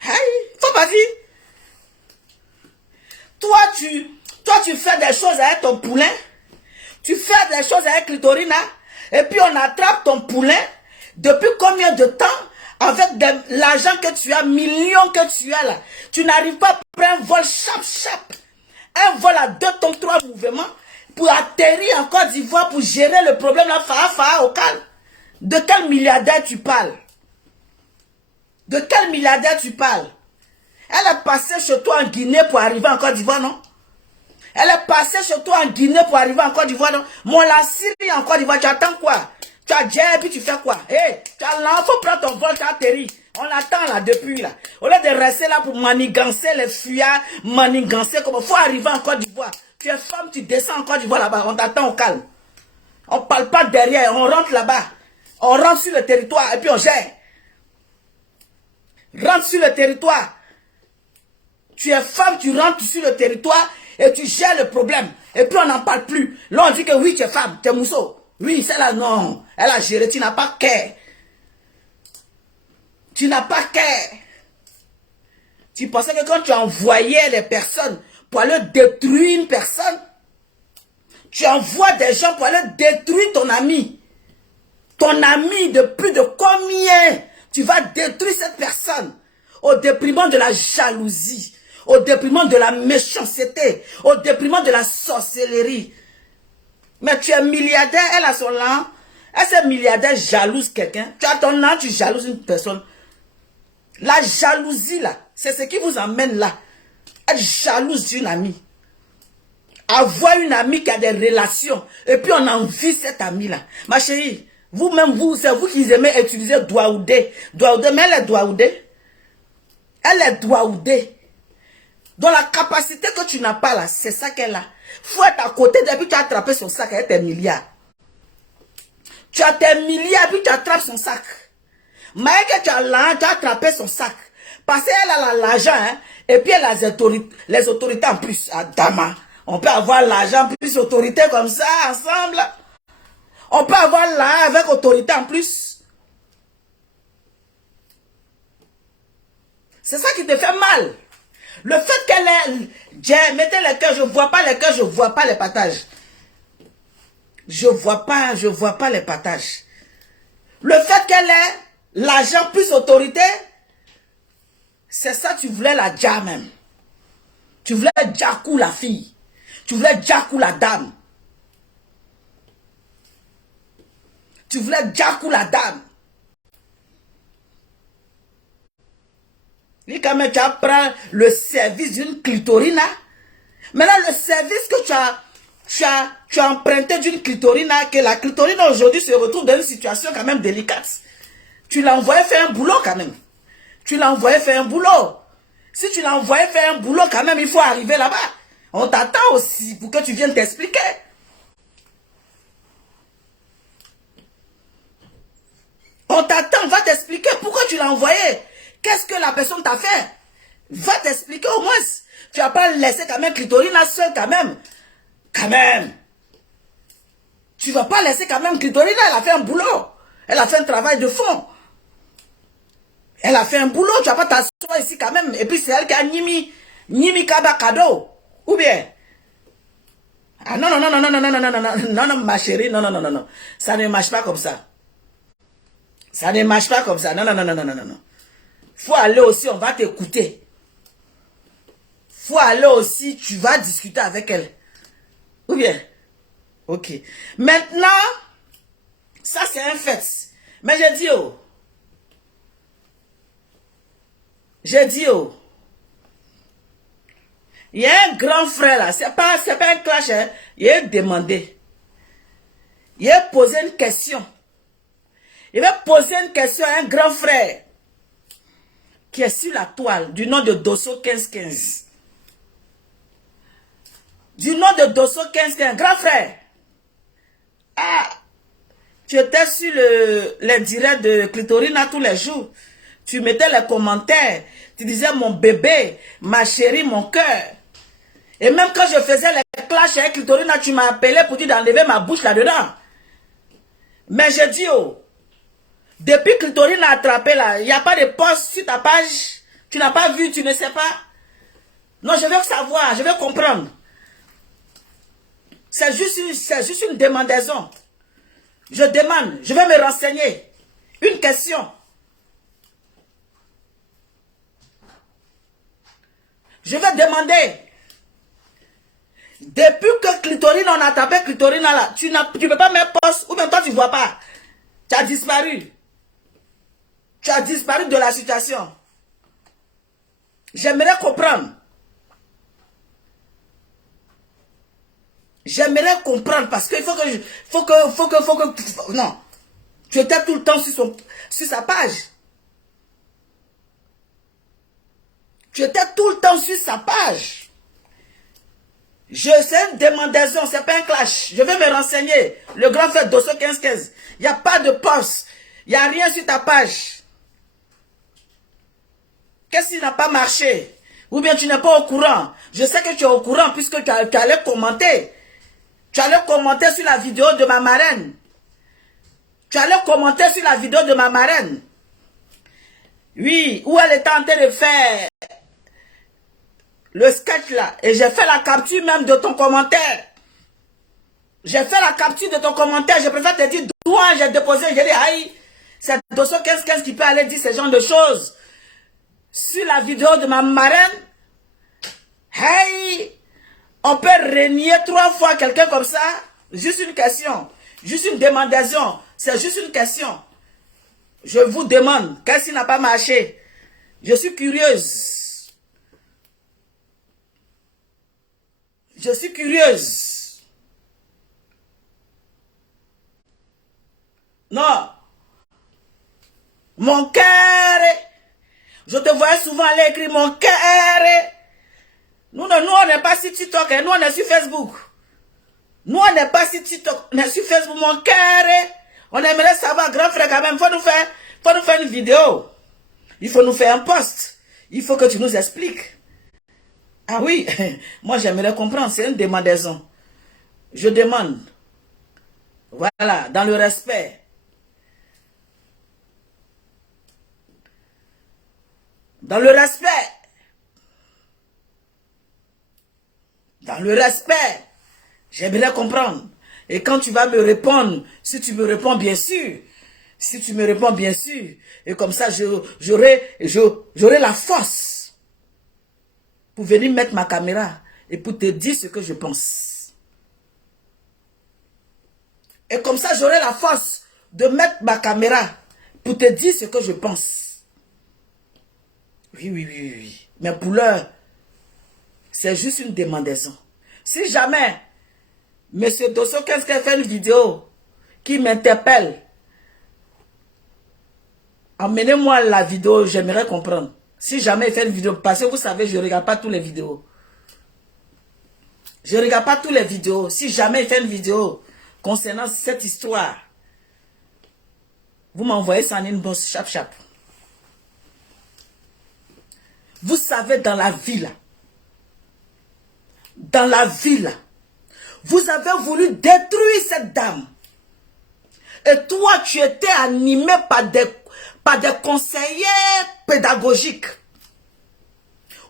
Faut pas dire. Toi, tu fais des choses avec ton poulain. Tu fais des choses avec Clitorina. Et puis on attrape ton poulain. Depuis combien de temps? Avec l'argent que tu as, millions que tu as là. Tu n'arrives pas à prendre un vol chap. Un vol à 2 tonnes, 3 mouvements. Pour atterrir en Côte d'Ivoire pour gérer le problème là, au calme. De quel milliardaire tu parles? De quel milliardaire tu parles? Elle est passée chez toi en Guinée pour arriver en Côte d'Ivoire, non? Elle est passée chez toi en Guinée pour arriver en Côte d'Ivoire, non? Mon la Syrie en Côte d'Ivoire, tu attends quoi? Tu as déjà et puis tu fais quoi? Tu as là, il faut prendre ton vol, tu as atterri. On attend là depuis là. Au lieu de rester là pour manigancer les fuyards, manigancer comme il faut arriver en Côte d'Ivoire. Tu es femme, tu descends en Côte d'Ivoire là-bas, on t'attend au calme. On ne parle pas derrière, on rentre là-bas. On rentre sur le territoire et puis on gère. Rentre sur le territoire. Tu es femme, tu rentres sur le territoire et tu gères le problème. Et puis on n'en parle plus. Là on dit que oui, tu es femme, tu es mousseau. Oui, celle-là, non. Elle a géré, tu n'as pas cœur. Tu n'as pas cœur. Tu pensais que quand tu envoyais les personnes pour aller détruire une personne, tu envoies des gens pour aller détruire ton ami. Ton ami de plus de combien? Tu vas détruire cette personne au détriment de la jalousie, au détriment de la méchanceté, au détriment de la sorcellerie. Mais tu es milliardaire, elle a son lan. Est-ce que milliardaire jalouse quelqu'un? Tu as ton lan, tu jalouses une personne. La jalousie là, c'est ce qui vous emmène là. Être jalouse d'une amie. Avoir une amie qui a des relations. Et puis on envie cette amie là. Ma chérie, vous-même, c'est vous qui aimez utiliser Douaoudé. Douaoudé, mais elle est Douaoudé. Elle est douaoudée. Donc la capacité que tu n'as pas là, c'est ça qu'elle a. Faut être à côté d'elle, puis tu as attrapé son sac avec tes milliards. Tu as tes milliards, puis tu attrapes son sac. Mais que tu as l'argent, tu as attrapé son sac. Parce qu'elle a l'argent, hein, et puis elle a les autorités en plus. À Dama, on peut avoir l'argent plus autorité comme ça, ensemble. On peut avoir l'argent avec autorité en plus. C'est ça qui te fait mal. Le fait qu'elle ait... Mettez les cœurs, je ne vois pas les cœurs, je ne vois pas les partages. Je ne vois pas les partages. Le fait qu'elle ait l'argent plus autorité, c'est ça, tu voulais la dja même. Tu voulais djakou la fille. Tu voulais djakou la dame. Tu voulais djakou la dame. Et quand même tu apprends le service d'une clitorina. Maintenant, le service que tu as emprunté d'une clitorina, que la clitorina aujourd'hui se retrouve dans une situation quand même délicate. Tu l'as envoyé faire un boulot quand même. Tu l'as envoyé faire un boulot. Si tu l'as envoyé faire un boulot quand même, il faut arriver là-bas. On t'attend aussi pour que tu viennes t'expliquer. On t'attend, va t'expliquer pourquoi tu l'as envoyé. Qu'est-ce que la personne t'a fait? Va t'expliquer au moins. Tu vas pas laisser quand même Clitorina seule quand même. Quand même. Tu vas pas laisser quand même Clitorina, elle a fait un boulot. Elle a fait un travail de fond. Elle a fait un boulot, tu vas pas t'asseoir ici quand même. Et puis c'est elle qui a Nimi Kaba cadeau. Ou bien. Ah non, non, non, non, non, non, non, non, non, non, non, non, ma chérie, non, non, non, non, non. Ça ne marche pas comme ça. Ça ne marche pas comme ça. Non, non, non, non, non, non, non, non. Faut aller aussi, on va t'écouter. Faut aller aussi, tu vas discuter avec elle. Ou bien. Ok. Maintenant, ça c'est un fait. Mais j'ai dit, oh. J'ai dit, oh. Il y a un grand frère là, c'est pas un clash, hein. Il a demandé. Il a posé une question. Il va poser une question à un grand frère qui est sur la toile du nom de Dosso 1515. Du nom de Dosso 1515, grand frère. Ah, tu étais sur les directs de Clitorina tous les jours. Tu mettais les commentaires. Tu disais mon bébé, ma chérie, mon cœur. Et même quand je faisais les clashs avec Clitorina, tu m'as appelé pour dire d'enlever ma bouche là-dedans. Mais j'ai dit, oh, depuis que Clitorina a attrapé là, il n'y a pas de post sur ta page. Tu n'as pas vu, tu ne sais pas. Non, je veux savoir, je veux comprendre. C'est juste une demandaison. Je demande, je vais me renseigner. Une question. Je vais demander. Depuis que Clitorina, on a tapé Clitorina là, tu ne peux pas mettre poste, ou même toi tu ne vois pas. Tu as disparu. Tu as disparu de la situation. J'aimerais comprendre. J'aimerais comprendre parce qu'il faut que, non. Tu étais tout le temps sur sa page. Tu étais tout le temps sur sa page. C'est une demandaison, c'est pas un clash. Je vais me renseigner. Le grand frère Dosso 1515. Il n'y a pas de poste. Il n'y a rien sur ta page. Qu'est-ce qui n'a pas marché? Ou bien tu n'es pas au courant? Je sais que tu es au courant puisque tu allais commenter. Tu allais commenter sur la vidéo de ma marraine. Tu allais commenter sur la vidéo de ma marraine. Oui, où elle était en train de faire le sketch là. Et j'ai fait la capture même de ton commentaire. J'ai fait la capture de ton commentaire. Je préfère te dire d'où j'ai déposé. J'ai dit, aïe, c'est Dosso 1515 qui peut aller dire ce genre de choses. Sur la vidéo de ma marraine. Hey, on peut renier 3 fois quelqu'un comme ça. Juste une question. Juste une demandation. C'est juste une question. Je vous demande, qu'est-ce qui n'a pas marché? Je suis curieuse. Je suis curieuse. Non. Mon cœur Je te voyais souvent aller écrire mon cœur. Nous, on n'est pas sur TikTok, nous, on est sur Facebook. Nous, on n'est pas sur TikTok, on est sur Facebook, mon cœur. On aimerait savoir, grand frère, quand même, faut nous faire une vidéo. Il faut nous faire un post. Il faut que tu nous expliques. Ah oui, moi, j'aimerais comprendre, c'est une demandaison. Je demande. Voilà, dans le respect. Dans le respect. Dans le respect. J'aimerais comprendre. Et quand tu vas me répondre, si tu me réponds bien sûr, si tu me réponds bien sûr, et comme ça j'aurai la force pour venir mettre ma caméra et pour te dire ce que je pense. Et comme ça j'aurai la force de mettre ma caméra pour te dire ce que je pense. Oui, oui, oui, oui. Mais pour l'heure, c'est juste une demandaison. Si jamais Monsieur Dosso, qu'est-ce qu'elle fait une vidéo qui m'interpelle? Emmenez-moi la vidéo, j'aimerais comprendre. Si jamais il fait une vidéo, parce que vous savez, je ne regarde pas toutes les vidéos. Je ne regarde pas toutes les vidéos. Si jamais il fait une vidéo concernant cette histoire, vous m'envoyez ça en inbox, chap. Vous savez, dans la ville, vous avez voulu détruire cette dame. Et toi, tu étais animé par des conseillers pédagogiques.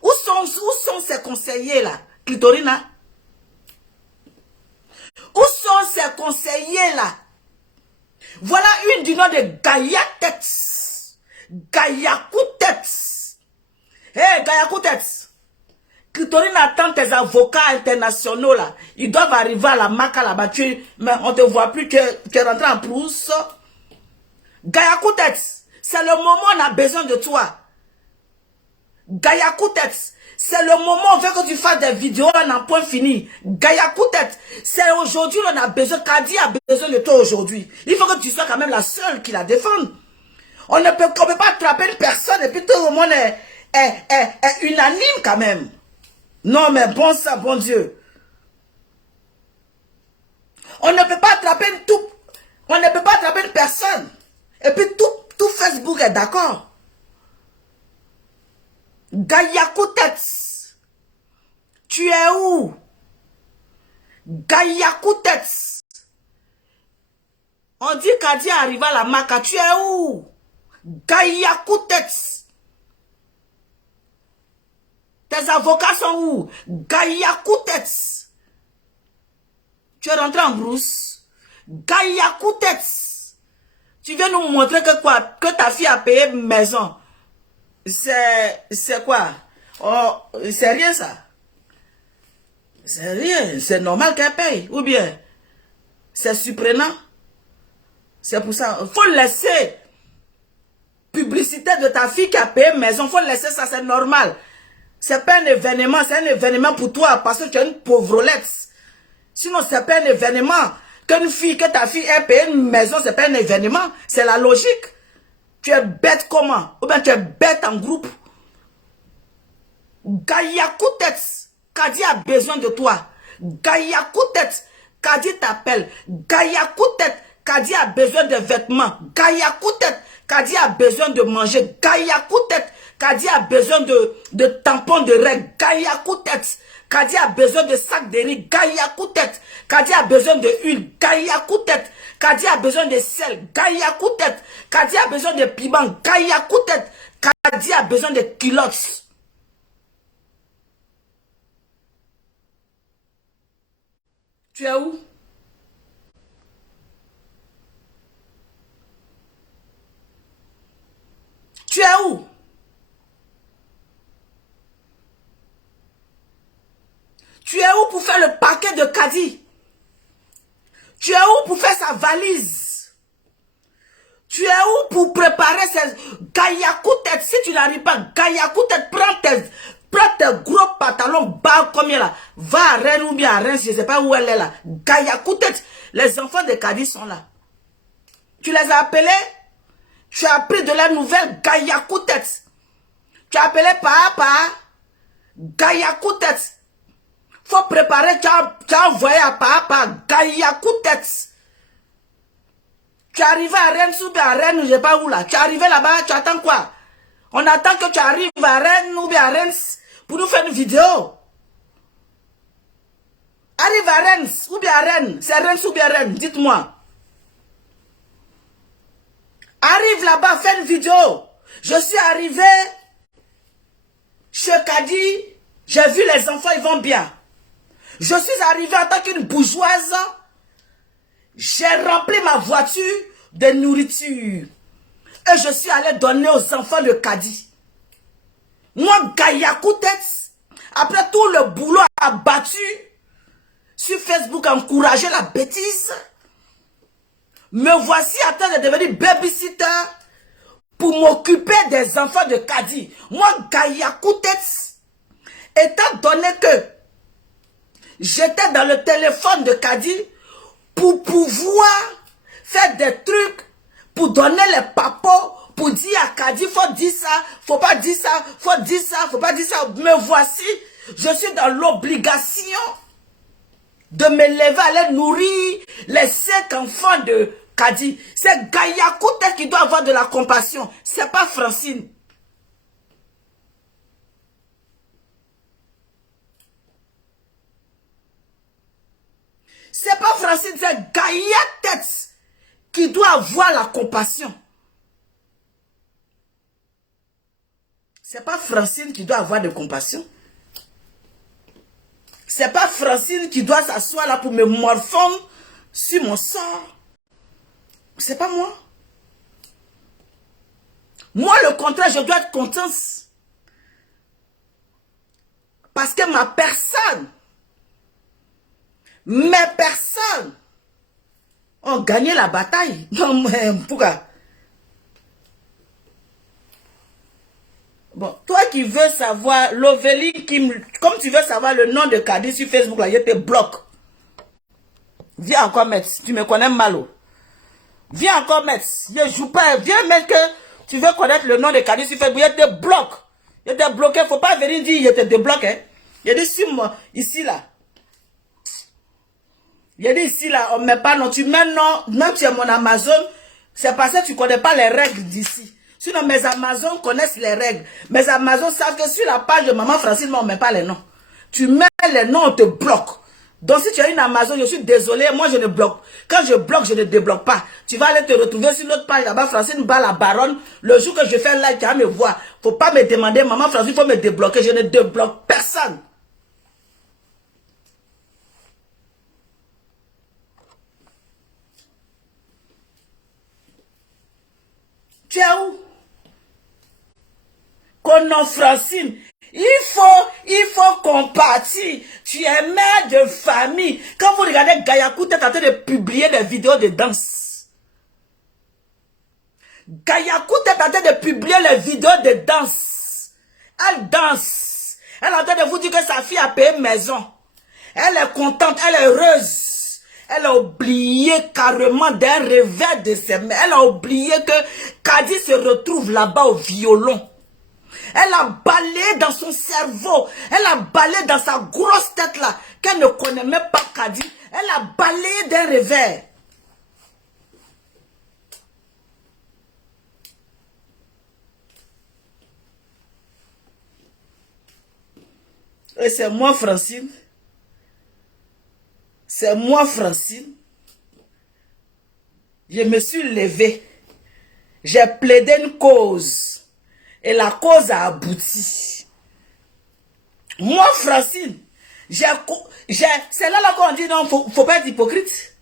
Où sont ces conseillers-là, Clitorina? Où sont ces conseillers-là? Voilà une du nom de Gaïa Tête. Gaïa Tête. Hé, Gaïa Tête. Clitorine attend tes avocats internationaux là. Ils doivent arriver à la Maca là-bas. Mais on ne te voit plus que rentrer en brousse. Gaïa Koutet, c'est le moment où on a besoin de toi. Gaïa Koutet, c'est le moment où on veut que tu fasses des vidéos en un point fini. Gaïa Koutet, c'est aujourd'hui qu'on a besoin. Kadi a besoin de toi aujourd'hui. Il faut que tu sois quand même la seule qui la défende. On ne peut pas attraper une personne et puis tout le monde est unanime quand même. Non, mais bon sang, bon Dieu. On ne peut pas attraper une personne. Et puis tout Facebook est d'accord. Gaïa Koutet, tu es où? Gaïa Koutet. On dit qu'Adi arrive à la Maca, tu es où? Gaïa Koutet. Tes avocats sont où? Gaïa Koutet. Tu es rentré en brousse. Gaïa Koutet. Tu viens nous montrer que quoi? Que ta fille a payé maison. C'est quoi? Oh, c'est rien ça. C'est rien. C'est normal qu'elle paye. Ou bien, c'est surprenant. C'est pour ça. Il faut laisser publicité de ta fille qui a payé maison. Il faut laisser ça, c'est normal. C'est pas un événement, c'est un événement pour toi parce que tu es une pauvrolette. Sinon, c'est pas un événement. Que ta fille ait payé une maison, c'est pas un événement. C'est la logique. Tu es bête comment? Ou bien tu es bête en groupe. Gaïa Koutet, Kadi a besoin de toi. Gaïa Koutet, Kadi t'appelle. Gaïa Koutet, Kadi a besoin de vêtements. Gaïa Koutet, Kadi a besoin de manger. Gaïa Koutet, Kadi a besoin de tampons de règles. Gaïa Koutet, Kadi a besoin de sacs de riz. Gaïa Koutet, Kadi a besoin de huile. Gaïa Koutet, Kadi a besoin de sel. Gaïa Koutet, Kadi a besoin de piment. Gaïa Koutet, Kadi a besoin de culottes. Tu es où? Tu es où? Tu es où pour faire le paquet de Kadi? Tu es où pour faire sa valise? Tu es où pour préparer ses... Gaïa Koutet, si tu n'arrives pas, Gaïa Koutet, prends tes gros pantalons bas comme il là. Va à Rennes ou bien à Rennes, je ne sais pas où elle est là. Gaïa Koutet, les enfants de Kadi sont là. Tu les as appelés? Tu as appris de la nouvelle Gaïa Koutet. Tu as appelé papa. Gaïa coup de tête. Faut préparer, tu as envoyé à papa. Gaïa coup de tête. Tu es arrivé à Rennes, ou bien à Rennes, je sais pas où là. Tu es arrivé là-bas, tu attends quoi? On attend que tu arrives à Rennes ou bien à Rennes pour nous faire une vidéo. Arrive à Rennes ou bien à Rennes. C'est Rennes ou bien Rennes, dites-moi. Arrive là-bas, fais une vidéo. Je suis arrivé chez Kadi. J'ai vu les enfants, ils vont bien. Je suis arrivé en tant qu'une bourgeoise. J'ai rempli ma voiture de nourriture. Et je suis allé donner aux enfants de Kadi. Moi, Gaïa Koutets, après tout le boulot abattu sur Facebook, encourager la bêtise, me voici en train de devenir babysitter pour m'occuper des enfants de Kadi. Moi, Gaïa Koutets, étant donné que j'étais dans le téléphone de Kadi pour pouvoir faire des trucs, pour donner les papos, pour dire à Kadi, faut dire ça, faut pas dire ça, faut dire ça, faut pas dire ça. Me voici, je suis dans l'obligation de me lever, aller nourrir les 5 enfants de Kadi. C'est Gaïa Koutès qui doit avoir de la compassion. C'est pas Francine. C'est pas Francine, c'est Gaïa Tête qui doit avoir la compassion. C'est pas Francine qui doit avoir de compassion. C'est pas Francine qui doit s'asseoir là pour me morfondre sur mon sort. C'est pas moi. Moi, le contraire, je dois être contente. Parce que ma personne, mes personnes ont gagné la bataille. Non, mais pourquoi? Bon, toi qui veux savoir, Lovely, comme tu veux savoir le nom de Kadi sur Facebook, là, je te bloque. Viens encore mettre, tu me connais mal. Viens encore mettre, je joue pas, viens mettre que tu veux connaître le nom de Kadi sur Facebook, je te bloque. Je te bloqué, faut pas venir dire je te débloque. Hein. Je dis sur moi, ici là. Je dis ici là, on ne met pas non, tu mets non, même si c'est mon Amazon, c'est parce que tu ne connais pas les règles d'ici. Sinon, mes Amazon connaissent les règles. Mes Amazon savent que sur la page de Maman Francine, on ne met pas les noms. Tu mets les noms, on te bloque. Donc, si tu as une Amazon, je suis désolé, moi je ne bloque. Quand je bloque, je ne débloque pas. Tu vas aller te retrouver sur l'autre page là-bas, Francine bat la baronne. Le jour que je fais un live, tu vas me voir. Il ne faut pas me demander, Maman Francine, il faut me débloquer. Je ne débloque personne. Tu es où? Konon Francine, il faut compatir. Tu es mère de famille. Quand vous regardez Gaïa Koutès en train de publier des vidéos de danse. Gaïa Koutès en train de publier les vidéos de danse. Elle danse. Elle est en train de vous dire que sa fille a payé maison. Elle est contente, elle est heureuse. Elle a oublié carrément d'un revers de ses mains. Elle a oublié que Kadi se retrouve là-bas au violon. Elle a balayé dans son cerveau. Elle a balayé dans sa grosse tête là. Qu'elle ne connaît même pas Kadi. Elle a balayé d'un revers. Et c'est moi Francine. C'est moi Francine. Je me suis levée. J'ai plaidé une cause. Et la cause a abouti. Moi, Francine, c'est là qu'on dit non, faut pas être hypocrite.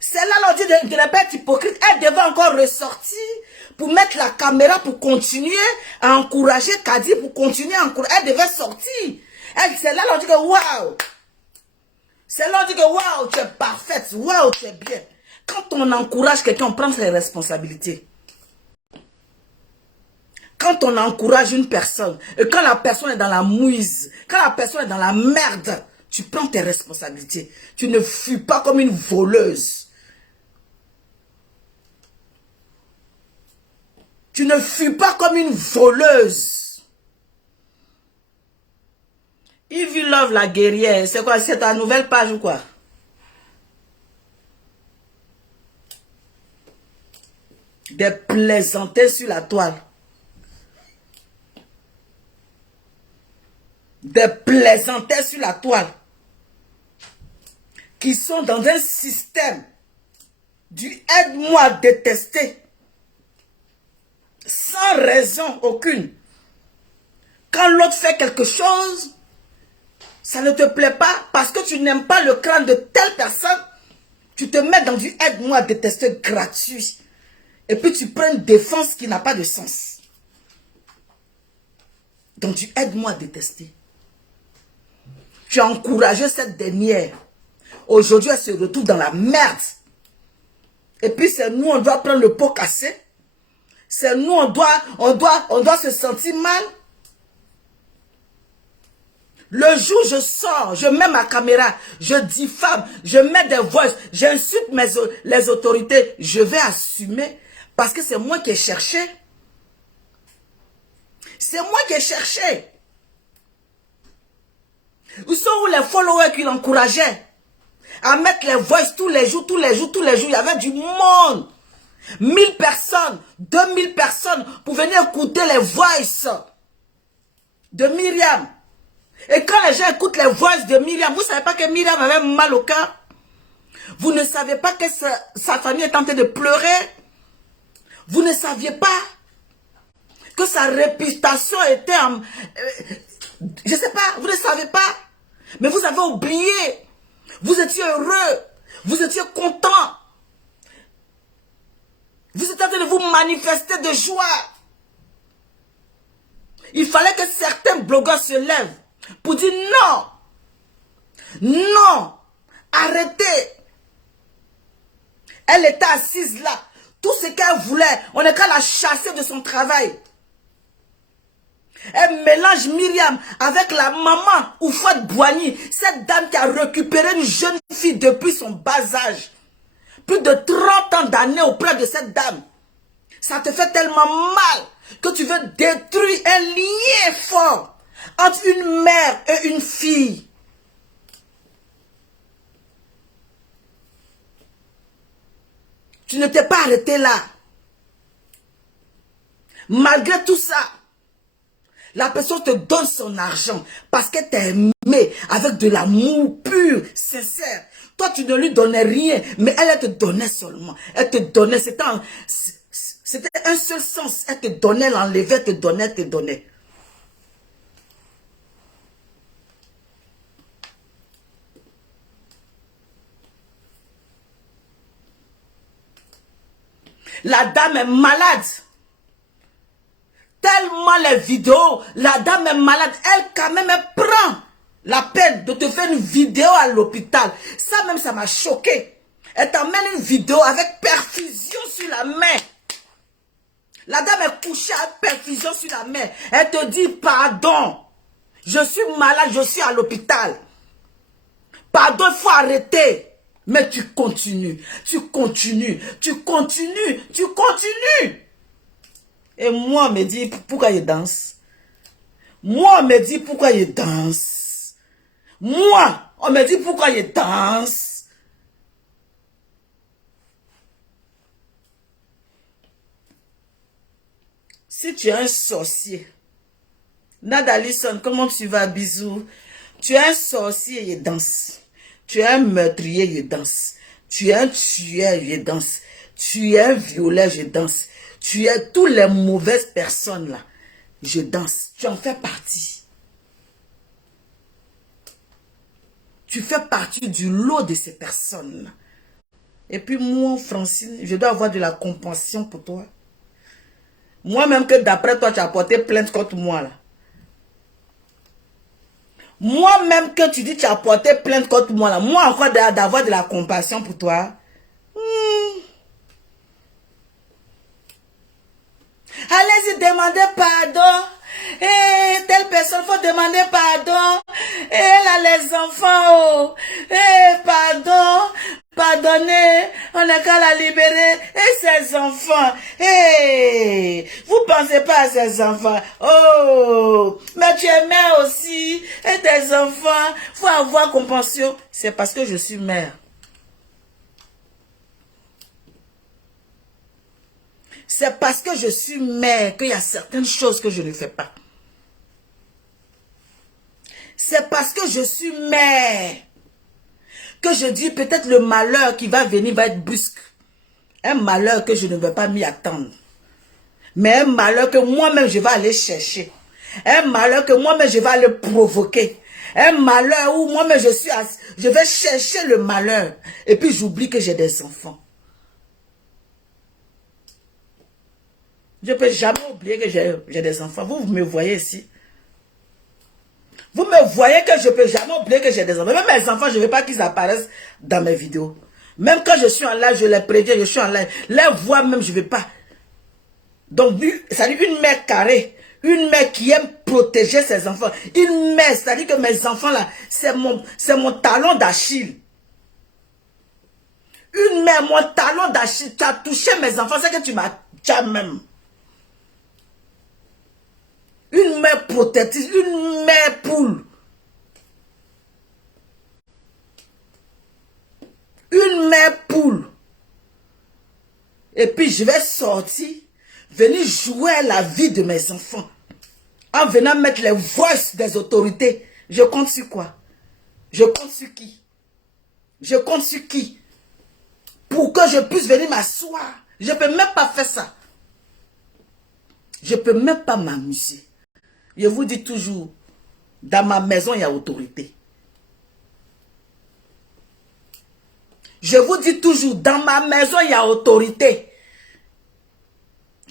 C'est là qu'on dit de ne pas être hypocrite. Elle devait encore ressortir pour mettre la caméra, pour continuer à encourager Kadi, pour continuer à encourager. Elle devait sortir. C'est là qu'on dit que waouh. C'est là qu'on dit que waouh, tu es parfaite, waouh, tu es bien. Quand on encourage quelqu'un, on prend ses responsabilités. Quand on encourage une personne, et quand la personne est dans la mouise, quand la personne est dans la merde, tu prends tes responsabilités. Tu ne fuis pas comme une voleuse. Tu ne fuis pas comme une voleuse. If you love la guerrière, c'est quoi? C'est ta nouvelle page ou quoi? Des plaisantais sur la toile. Des plaisantais sur la toile. Qui sont dans un système du aide-moi à détester. Sans raison aucune. Quand l'autre fait quelque chose, ça ne te plaît pas parce que tu n'aimes pas le crâne de telle personne, tu te mets dans du aide-moi à détester gratuit. Et puis tu prends une défense qui n'a pas de sens. Donc tu aide-moi à détester. Tu as encouragé cette dernière. Aujourd'hui, elle se retrouve dans la merde. Et puis c'est nous, on doit prendre le pot cassé. C'est nous, on doit se sentir mal. Le jour où je sors, je mets ma caméra, je diffame, je mets des voix, j'insulte les autorités, je vais assumer parce que c'est moi qui ai cherché. C'est moi qui ai cherché. Où sont les followers qui l'encourageaient à mettre les voix tous les jours, tous les jours, tous les jours. Il y avait du monde. 1000 personnes, 2000 personnes pour venir écouter les voices de Myriam. Et quand les gens écoutent les voices de Myriam, vous ne savez pas que Myriam avait mal au cœur? Vous ne savez pas que sa famille est en train de pleurer? Vous ne saviez pas que sa réputation était en... je ne sais pas, vous ne savez pas. Mais vous avez oublié. Vous étiez heureux. Vous étiez content. Vous étiez en train de vous manifester de joie. Il fallait que certains blogueurs se lèvent pour dire non. Non. Arrêtez. Elle était assise là. Tout ce qu'elle voulait, on est qu'à la chasser de son travail. Elle mélange Myriam avec la maman Oufouette Boigny, cette dame qui a récupéré une jeune fille depuis son bas âge. Plus de 30 ans d'années auprès de cette dame. Ça te fait tellement mal que tu veux détruire un lien fort entre une mère et une fille. Tu ne t'es pas arrêté là. Malgré tout ça, la personne te donne son argent parce qu'elle t'a aimé avec de l'amour pur, sincère. Toi, tu ne lui donnais rien, mais elle te donnait seulement. Elle te donnait, c'était un seul sens. Elle te donnait, elle enlevait, elle te donnait, elle te donnait. La dame est malade. Tellement les vidéos, la dame est malade. Elle quand même, elle prend la peine de te faire une vidéo à l'hôpital. Ça même, ça m'a choqué. Elle t'emmène une vidéo avec perfusion sur la main. La dame est couchée avec perfusion sur la main. Elle te dit pardon. Je suis malade, je suis à l'hôpital. Pardon, il faut arrêter. Mais tu continues, tu continues, tu continues, tu continues. Et moi, on me dit pourquoi il danse. Moi, on me dit pourquoi il danse. Moi, on me dit pourquoi il danse. Si tu es un sorcier, Nadalison, comment tu vas, bisous? Tu es un sorcier, il danse. Tu es un meurtrier, il danse. Tu es un tueur, il danse. Tu es un violeur, je danse. Tu es toutes les mauvaises personnes là. Je danse. Tu en fais partie. Tu fais partie du lot de ces personnes là. Et puis moi, Francine, je dois avoir de la compassion pour toi. Moi-même que d'après toi, tu as porté plainte contre moi là. Moi-même que tu dis que tu as porté plainte contre moi là. Moi encore d'avoir de la compassion pour toi. Allez-y, demandez pardon. Eh, telle personne, faut demander pardon. Eh, là, les enfants, oh. Eh, pardon. pardonner, on n'a qu'à la libérer. Et ses enfants, hey, vous pensez pas à ses enfants. Oh, mais tu es mère aussi. Et tes enfants, faut avoir compassion. C'est parce que je suis mère. C'est parce que je suis mère qu'il y a certaines choses que je ne fais pas. C'est parce que je suis mère que je dis peut-être le malheur qui va venir va être brusque. Un malheur que je ne vais pas m'y attendre. Mais un malheur que moi-même je vais aller chercher. Un malheur que moi-même je vais aller provoquer. Un malheur où moi-même je vais chercher le malheur. Et puis j'oublie que j'ai des enfants. Je ne peux jamais oublier que j'ai des enfants. Vous me voyez ici. Vous me voyez que je ne peux jamais oublier que j'ai des enfants. Même mes enfants, je ne veux pas qu'ils apparaissent dans mes vidéos. Même quand je suis en live, je les préviens, je suis en live. Les voix même, je ne veux pas. Donc, c'est-à-dire une mère carrée. Une mère qui aime protéger ses enfants. Une mère, c'est-à-dire que mes enfants là, c'est mon talon d'Achille. Une mère, mon talon d'Achille. Tu as touché mes enfants, c'est que tu m'as même. Une mère protectrice, une mère poule. Une mère poule. Et puis je vais sortir, venir jouer à la vie de mes enfants. En venant mettre les voix des autorités. Je compte sur quoi? Je compte sur qui? Je compte sur qui? Pour que je puisse venir m'asseoir. Je ne peux même pas faire ça. Je ne peux même pas m'amuser. Je vous dis toujours, dans ma maison, il y a autorité. Je vous dis toujours, dans ma maison, il y a autorité.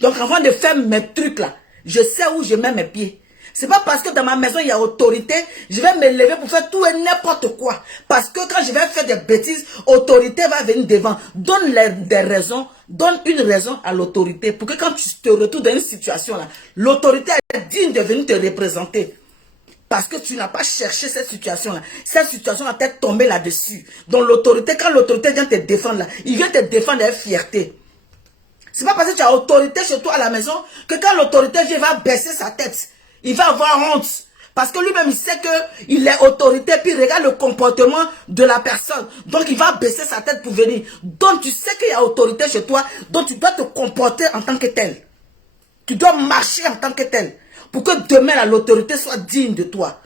Donc avant de faire mes trucs là, je sais où je mets mes pieds. C'est pas parce que dans ma maison, il y a autorité, je vais me lever pour faire tout et n'importe quoi. Parce que quand je vais faire des bêtises, autorité va venir devant. Donne des raisons, donne une raison à l'autorité. Pour que quand tu te retrouves dans une situation là, l'autorité est digne de venir te représenter. Parce que tu n'as pas cherché cette situation-là. Cette situation-là t'est tombée là-dessus. Donc l'autorité, quand l'autorité vient te défendre là, il vient te défendre avec fierté. C'est pas parce que tu as autorité chez toi à la maison que quand l'autorité vient, il va baisser sa tête. Il va avoir honte. Parce que lui-même, il sait qu'il est autorité, puis il regarde le comportement de la personne. Donc, il va baisser sa tête pour venir. Donc, tu sais qu'il y a autorité chez toi, donc tu dois te comporter en tant que tel. Tu dois marcher en tant que tel. Pour que demain, l'autorité soit digne de toi.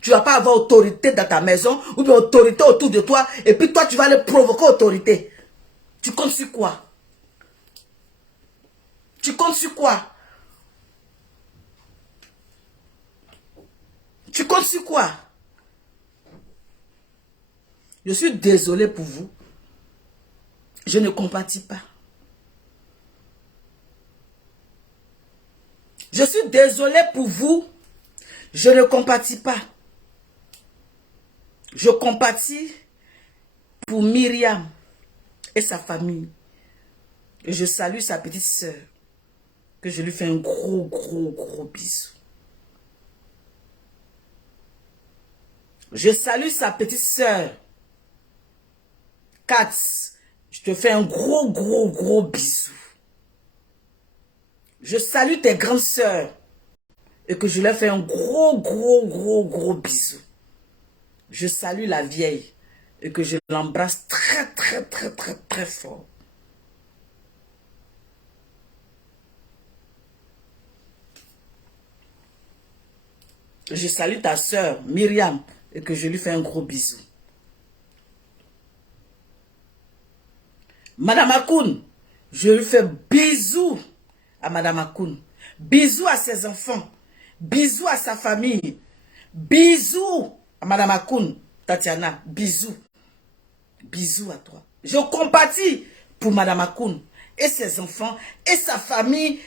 Tu ne vas pas avoir autorité dans ta maison, ou bien autorité autour de toi, et puis toi, tu vas aller provoquer autorité. Tu comptes sur quoi? Tu comptes sur quoi? Tu comptes sur quoi? Je suis désolé pour vous. Je ne compatis pas. Je suis désolé pour vous. Je ne compatis pas. Je compatis pour Myriam et sa famille. Et je salue sa petite sœur. Que je lui fais un gros bisou. Je salue sa petite sœur. Katz, je te fais un gros bisou. Je salue tes grandes sœurs. Et que je leur fais un gros bisou. Je salue la vieille. Et que je l'embrasse très fort. Je salue ta sœur, Myriam, et que je lui fais un gros bisou. Madame Akoun, je lui fais bisous à Madame Akoun. Bisous à ses enfants. Bisous à sa famille. Bisous à Madame Akoun, Tatiana. Bisous. Bisous à toi. Je compatis pour Madame Akoun et ses enfants et sa famille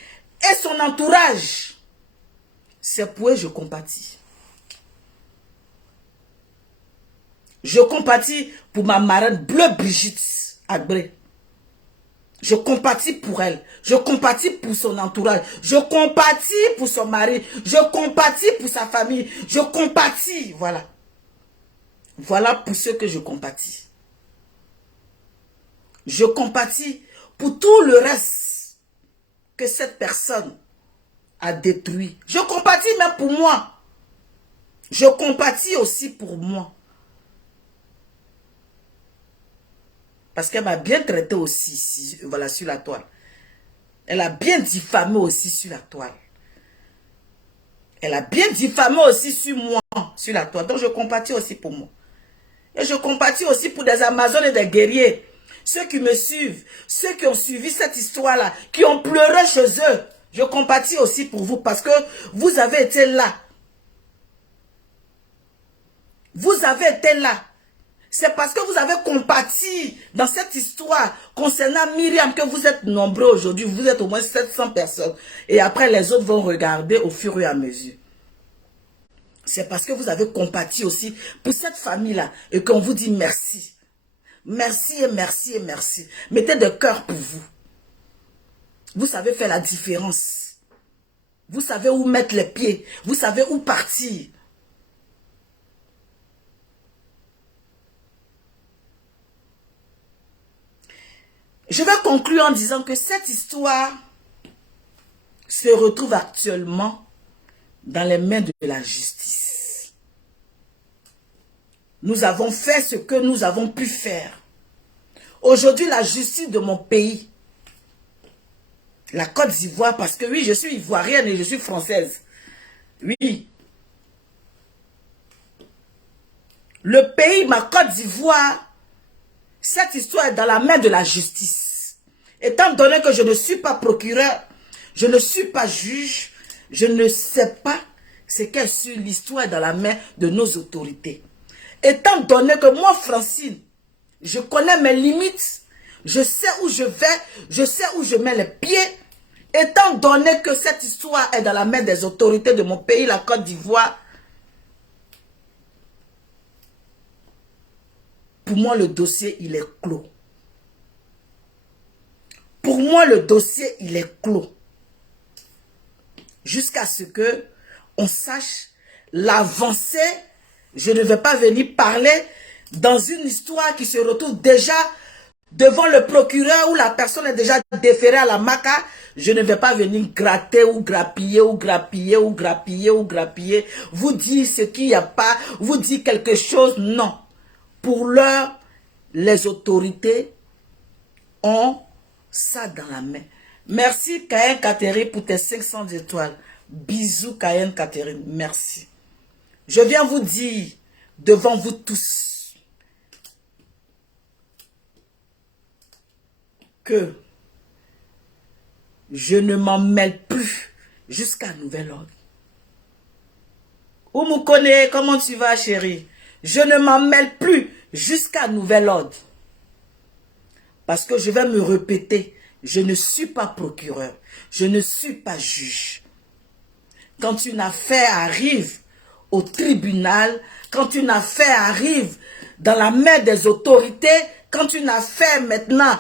et son entourage. C'est pour eux que je compatis. Je compatis pour ma marraine Bleu Brigitte Agbré. Je compatis pour elle. Je compatis pour son entourage. Je compatis pour son mari. Je compatis pour sa famille. Je compatis. Voilà. Voilà pour ceux que je compatis. Je compatis pour tout le reste que cette personne a détruit. Je compatis même pour moi. Je compatis aussi pour moi. Parce qu'elle m'a bien traité aussi voilà, sur la toile. Elle a bien diffamé aussi sur la toile. Elle a bien diffamé aussi sur moi, sur la toile. Donc je compatis aussi pour moi. Et je compatis aussi pour des Amazones et des guerriers. Ceux qui me suivent, ceux qui ont suivi cette histoire-là, qui ont pleuré chez eux. Je compatis aussi pour vous parce que vous avez été là. Vous avez été là. C'est parce que vous avez compati dans cette histoire concernant Myriam que vous êtes nombreux aujourd'hui. Vous êtes au moins 700 personnes. Et après, les autres vont regarder au fur et à mesure. C'est parce que vous avez compati aussi pour cette famille-là et qu'on vous dit merci. Merci et merci et merci. Mettez de cœur pour vous. Vous savez faire la différence. Vous savez où mettre les pieds. Vous savez où partir. Je vais conclure en disant que cette histoire se retrouve actuellement dans les mains de la justice. Nous avons fait ce que nous avons pu faire. Aujourd'hui, la justice de mon pays, la Côte d'Ivoire, parce que oui, je suis ivoirienne et je suis française. Oui. Le pays, ma Côte d'Ivoire, cette histoire est dans la main de la justice. Étant donné que je ne suis pas procureur, je ne suis pas juge, je ne sais pas ce qu'est sur l'histoire dans la main de nos autorités. Étant donné que moi, Francine, je connais mes limites, je sais où je vais, je sais où je mets les pieds. Étant donné que cette histoire est dans la main des autorités de mon pays, la Côte d'Ivoire, pour moi, le dossier, il est clos. Pour moi, le dossier, il est clos. Jusqu'à ce que on sache l'avancée. Je ne vais pas venir parler dans une histoire qui se retrouve déjà devant le procureur où la personne est déjà déférée à la MACA. Je ne vais pas venir gratter ou grappiller ou grappiller ou grappiller ou grappiller. Vous dire ce qu'il n'y a pas, vous dire quelque chose. Non. Pour l'heure, les autorités ont ça dans la main. Merci Cayenne Catherine pour tes 500 étoiles. Bisous Cayenne Catherine, merci. Je viens vous dire devant vous tous que je ne m'en mêle plus jusqu'à nouvel ordre. Oumoukonné, comment tu vas chérie? Je ne m'en mêle plus jusqu'à nouvel ordre. Parce que je vais me répéter, je ne suis pas procureur, je ne suis pas juge. Quand une affaire arrive au tribunal, quand une affaire arrive dans la main des autorités, quand une affaire maintenant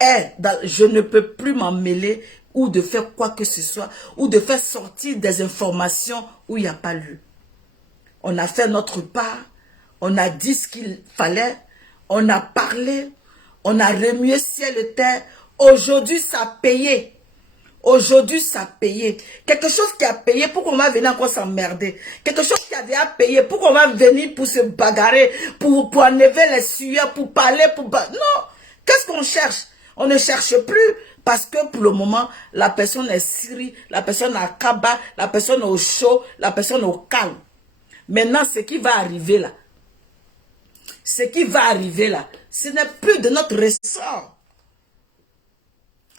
est dans, je ne peux plus m'en mêler ou de faire quoi que ce soit, ou de faire sortir des informations où il n'y a pas lieu. On a fait notre part, on a dit ce qu'il fallait, on a parlé, on a remué ciel et terre. Aujourd'hui, ça a payé. Aujourd'hui, ça a payé. Quelque chose qui a payé, pourquoi on va venir encore s'emmerder? Quelque chose qui a déjà payé, pourquoi on va venir pour se bagarrer, pour enlever les sueurs, pour parler, pour... Non! Qu'est-ce qu'on cherche? On ne cherche plus parce que pour le moment, la personne est Syrie, la personne est à Kaba, la personne est au chaud, la personne est au calme. Maintenant, ce qui va arriver là, ce qui va arriver là, ce n'est plus de notre ressort.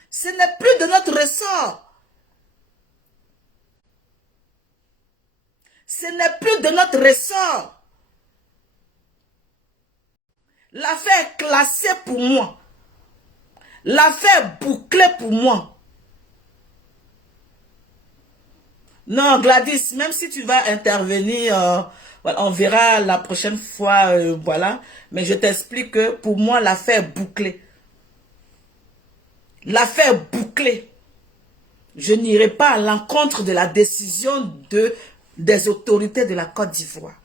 Ce n'est plus de notre ressort. Ce n'est plus de notre ressort. L'affaire est classée pour moi. L'affaire est bouclée pour moi. Non, Gladys, même si tu vas intervenir, voilà, on verra la prochaine fois, voilà. Mais je t'explique que pour moi, l'affaire est bouclée. L'affaire est bouclée. Je n'irai pas à l'encontre de la décision des autorités de la Côte d'Ivoire.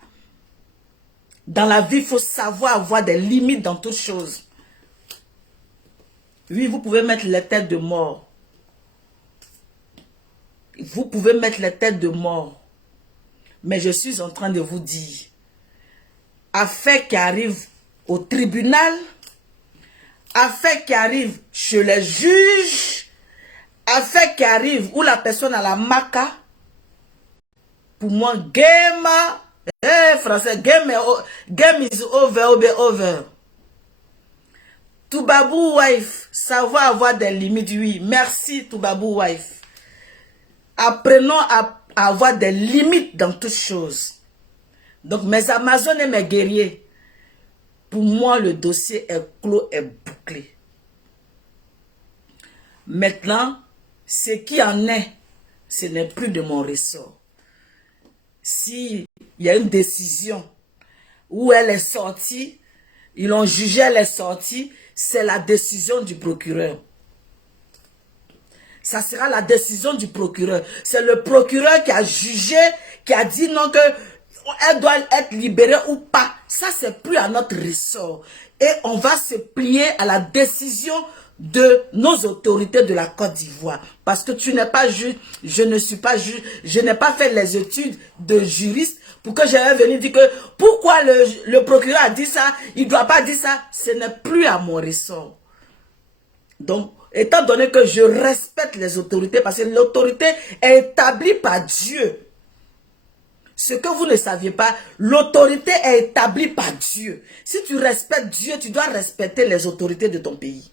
Dans la vie, il faut savoir avoir des limites dans toutes choses. Oui, vous pouvez mettre les têtes de mort. Vous pouvez mettre les têtes de mort. Mais je suis en train de vous dire, affaire qui arrive au tribunal, affaire qui arrive chez les juges, affaire qui arrive où la personne a la maca, pour moi, game, français, game is over. Toubabou wife, savoir avoir des limites, oui. Merci Toubabou wife. Apprenons à avoir des limites dans toutes choses. Donc mes Amazones et mes guerriers, pour moi le dossier est clos et bouclé. Maintenant, ce qui en est, ce n'est plus de mon ressort. S'il y a une décision où elle est sortie, ils l'ont jugé, elle est sortie, c'est la décision du procureur. Ça sera la décision du procureur. C'est le procureur qui a jugé, qui a dit non, que elle doit être libérée ou pas. Ça, c'est plus à notre ressort. Et on va se plier à la décision de nos autorités de la Côte d'Ivoire. Parce que tu n'es pas juge, je ne suis pas juge, je n'ai pas fait les études de juriste pour que j'aille venir dire que pourquoi le procureur a dit ça, il ne doit pas dire ça. Ce n'est plus à mon ressort. Donc, étant donné que je respecte les autorités, parce que l'autorité est établie par Dieu. Ce que vous ne saviez pas, l'autorité est établie par Dieu. Si tu respectes Dieu, tu dois respecter les autorités de ton pays.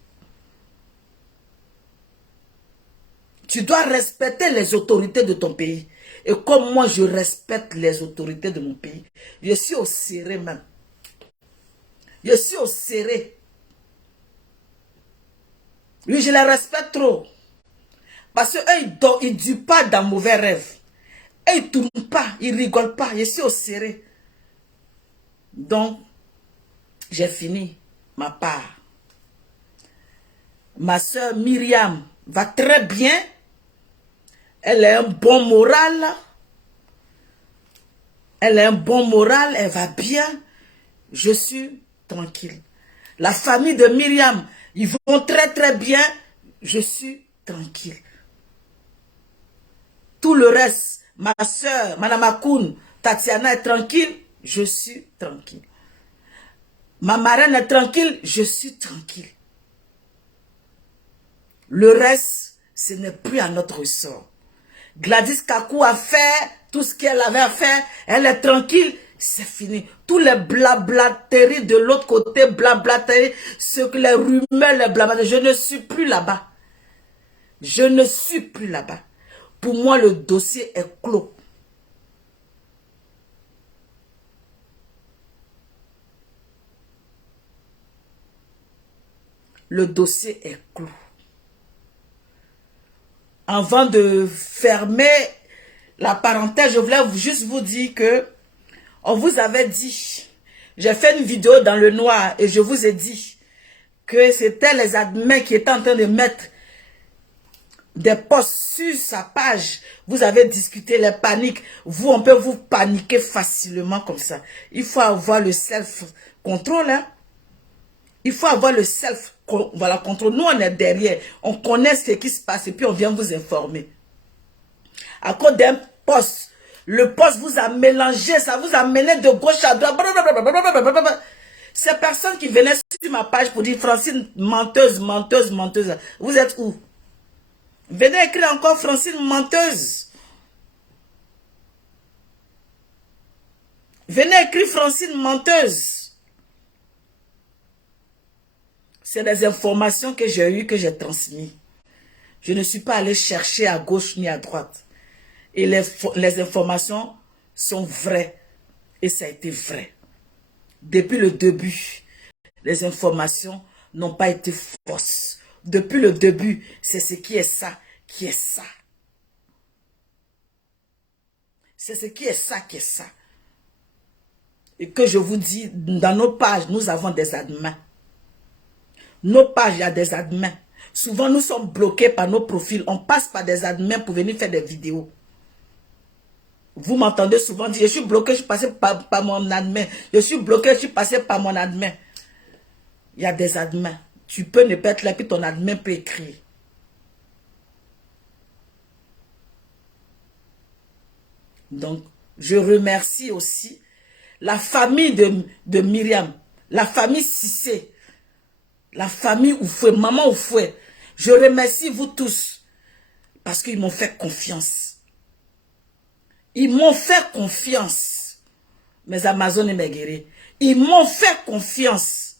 Tu dois respecter les autorités de ton pays. Et comme moi, je respecte les autorités de mon pays, je suis au serré même. Je suis au serré. Oui, je les respecte trop. Parce qu'eux, ils ne durent pas dans mauvais rêves. Et ils ne tournent pas, ils ne rigolent pas. Je suis au serré. Donc, j'ai fini ma part. Ma soeur Myriam va très bien. Elle a un bon moral. Elle a un bon moral, elle va bien. Je suis tranquille. La famille de Myriam, ils vont très très bien. Je suis tranquille. Tout le reste, ma soeur, Madame Akoun, Tatiana est tranquille. Je suis tranquille. Ma marraine est tranquille. Je suis tranquille. Le reste, ce n'est plus à notre ressort. Gladys Kakou a fait tout ce qu'elle avait à faire. Elle est tranquille. C'est fini. Tous les blablateries de l'autre côté, blablateries, les rumeurs, les blablateries. Je ne suis plus là-bas. Je ne suis plus là-bas. Pour moi, le dossier est clos. Le dossier est clos. Avant de fermer la parenthèse, je voulais juste vous dire que on vous avait dit, j'ai fait une vidéo dans le noir et je vous ai dit que c'était les admins qui étaient en train de mettre des posts sur sa page. Vous avez discuté les paniques. Vous, on peut vous paniquer facilement comme ça. Il faut avoir le self-control. Hein? Il faut avoir le self-control. Nous, on est derrière. On connaît ce qui se passe et puis on vient vous informer. À cause d'un poste, le poste vous a mélangé, ça vous a mené de gauche à droite. Ces personnes qui venaient sur ma page pour dire Francine, menteuse, menteuse, menteuse. Vous êtes où? Venez écrire encore Francine, menteuse. Venez écrire Francine, menteuse. C'est des informations que j'ai eues, que j'ai transmises. Je ne suis pas allé chercher à gauche ni à droite. Et les informations sont vraies. Et ça a été vrai. Depuis le début, les informations n'ont pas été fausses. Depuis le début, c'est ce qui est ça, qui est ça. C'est ce qui est ça, qui est ça. Et que je vous dis, dans nos pages, nous avons des admins. Nos pages, il y a des admins. Souvent, nous sommes bloqués par nos profils. On passe par des admins pour venir faire des vidéos. Vous m'entendez souvent dire, je suis bloqué, je suis passé par mon admin. Je suis bloqué, je suis passé par mon admin. Il y a des admins. Tu peux ne pas être là, puis ton admin peut écrire. Donc, je remercie aussi la famille de Myriam, la famille Cissé, la famille Oufoué, maman Oufoué. Je remercie vous tous parce qu'ils m'ont fait confiance. Ils m'ont fait confiance. Mes Amazones et mes guerriers. Ils m'ont fait confiance.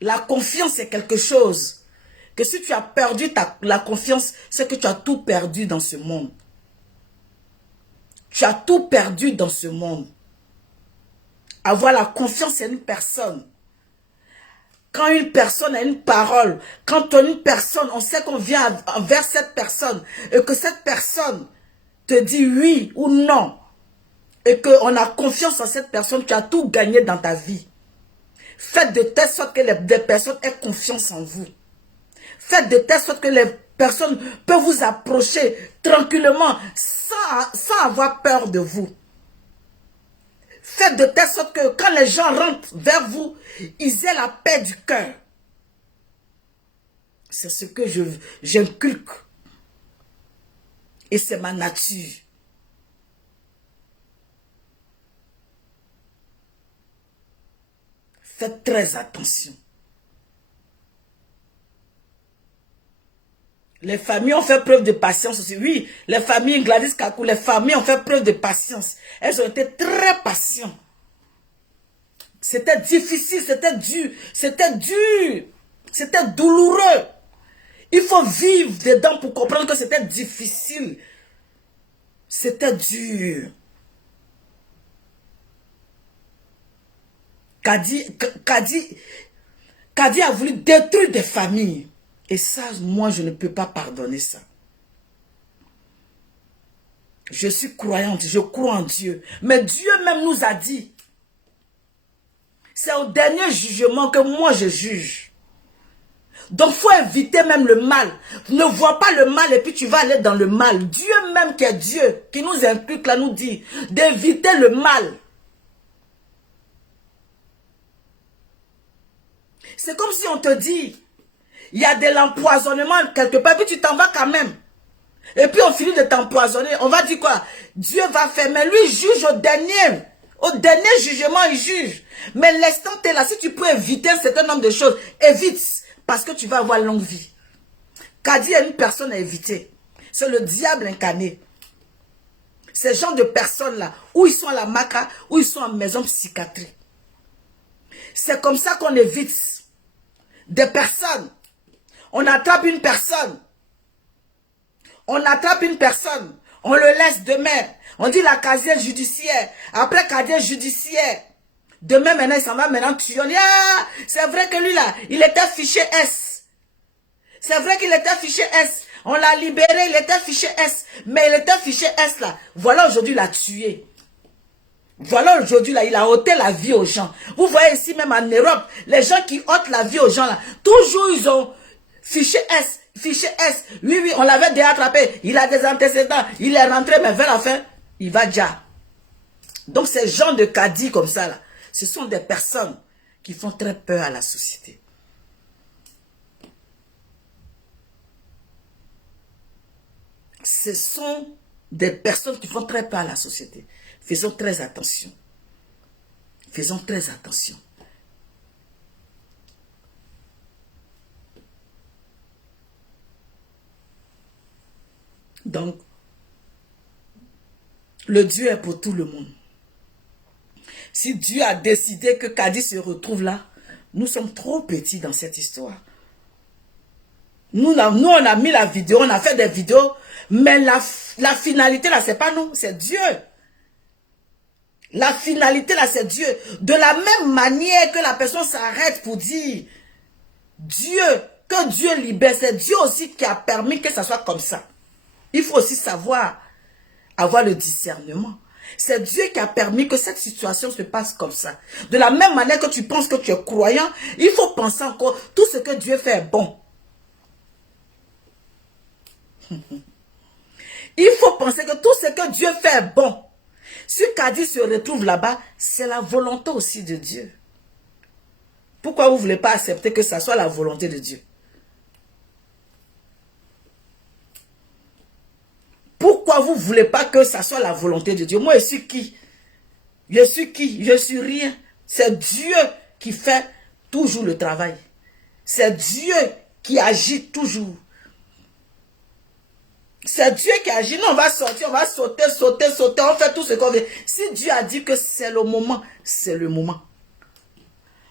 La confiance c'est quelque chose que si tu as perdu la confiance, c'est que tu as tout perdu dans ce monde. Tu as tout perdu dans ce monde. Avoir la confiance en une personne. Quand une personne a une parole, quand une personne, on sait qu'on vient vers cette personne et que cette personne te dit oui ou non et qu'on a confiance en cette personne, tu as tout gagné dans ta vie. Faites de telle sorte que les personnes aient confiance en vous. Faites de telle sorte que les personnes peuvent vous approcher tranquillement sans avoir peur de vous. Faites de telle sorte que quand les gens rentrent vers vous, ils aient la paix du cœur. C'est ce que j'inculque. Et c'est ma nature. Faites très attention. Les familles ont fait preuve de patience aussi. Oui, les familles Gladys Kakou, les familles ont fait preuve de patience. Elles ont été très patientes. C'était difficile, c'était dur, c'était douloureux. Il faut vivre dedans pour comprendre que c'était difficile. C'était dur. Kadi a voulu détruire des familles. Et ça, moi, je ne peux pas pardonner ça. Je suis croyante, je crois en Dieu. Mais Dieu même nous a dit, c'est au dernier jugement que moi je juge. Donc, il faut éviter même le mal. Ne vois pas le mal et puis tu vas aller dans le mal. Dieu même qui est Dieu, qui nous implique là, nous dit d'éviter le mal. C'est comme si on te dit, il y a de l'empoisonnement quelque part, puis tu t'en vas quand même. Et puis on finit de t'empoisonner. On va dire quoi? Dieu va faire, mais lui juge au dernier jugement, il juge. Mais l'instant tu es là, si tu peux éviter un certain nombre de choses, évite, parce que tu vas avoir longue vie. Kadi est une personne à éviter. C'est le diable incarné. Ces gens de personnes-là, où ils sont à la maca, où ils sont en maison psychiatrique. C'est comme ça qu'on évite des personnes. On attrape une personne. On attrape une personne. On le laisse demain. On dit la casier judiciaire. Après casier judiciaire. Demain, maintenant, il s'en va maintenant tuer. On dit, ah, c'est vrai que lui là, il était fiché S. C'est vrai qu'il était fiché S. On l'a libéré, il était fiché S. Mais il était fiché S là. Voilà aujourd'hui, il l'a tué. Voilà aujourd'hui là, il a ôté la vie aux gens. Vous voyez ici même en Europe, les gens qui ôtent la vie aux gens là, toujours ils ont fiché S, fiché S. Oui, oui, on l'avait déjà attrapé. Il a des antécédents. Il est rentré, mais vers la fin, il va déjà. Donc ces gens de Kadi comme ça là, ce sont des personnes qui font très peur à la société. Ce sont des personnes qui font très peur à la société. Faisons très attention. Faisons très attention. Donc, le Dieu est pour tout le monde. Si Dieu a décidé que Kadi se retrouve là, nous sommes trop petits dans cette histoire. Nous, on a mis la vidéo, on a fait des vidéos, mais la finalité là, c'est pas nous, c'est Dieu. La finalité là, c'est Dieu. De la même manière que la personne s'arrête pour dire Dieu, que Dieu libère, c'est Dieu aussi qui a permis que ça soit comme ça. Il faut aussi savoir avoir le discernement. C'est Dieu qui a permis que cette situation se passe comme ça. De la même manière que tu penses que tu es croyant, il faut penser encore, tout ce que Dieu fait est bon. Il faut penser que tout ce que Dieu fait est bon. Si Kadi se retrouve là-bas, c'est la volonté aussi de Dieu. Pourquoi vous ne voulez pas accepter que ça soit la volonté de Dieu? Pourquoi vous ne voulez pas que ça soit la volonté de Dieu? Moi, je suis qui? Je suis qui? Je suis rien. C'est Dieu qui fait toujours le travail. C'est Dieu qui agit toujours. C'est Dieu qui agit. Non, on va sortir, on va sauter, on fait tout ce qu'on veut. Si Dieu a dit que c'est le moment, c'est le moment.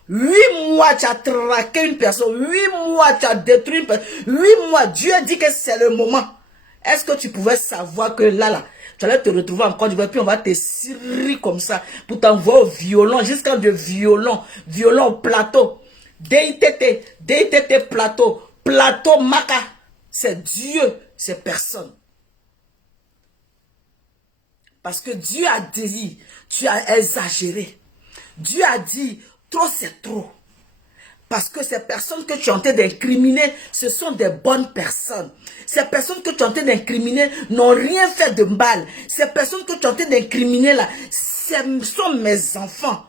8 mois, tu as traqué une personne. 8 mois, tu as détruit une personne. 8 mois, Dieu dit que c'est le moment. Est-ce que tu pouvais savoir que là, tu allais te retrouver en Côte d'Ivoire, puis on va te cirer comme ça, pour t'envoyer au violon, jusqu'à de violon au plateau. DITT, plateau Maca. C'est Dieu, c'est personne. Parce que Dieu a dit, tu as exagéré. Dieu a dit, trop c'est trop. Parce que ces personnes que tu es en train d'incriminer, ce sont des bonnes personnes. Ces personnes que tu es en train d'incriminer n'ont rien fait de mal. Ces personnes que tu es en train d'incriminer là, ce sont mes enfants.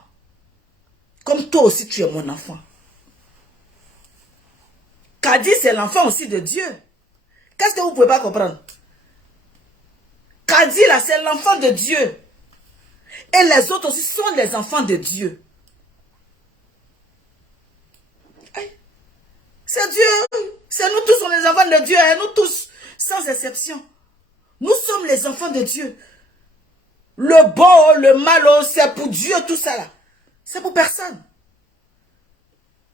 Comme toi aussi tu es mon enfant. Kadi c'est l'enfant aussi de Dieu. Qu'est-ce que vous ne pouvez pas comprendre? Kadi là c'est l'enfant de Dieu. Et les autres aussi sont les enfants de Dieu. C'est Dieu. C'est nous tous, on est les enfants de Dieu. Hein? Nous tous, sans exception. Nous sommes les enfants de Dieu. Le beau, le mal, c'est pour Dieu tout ça là. C'est pour personne.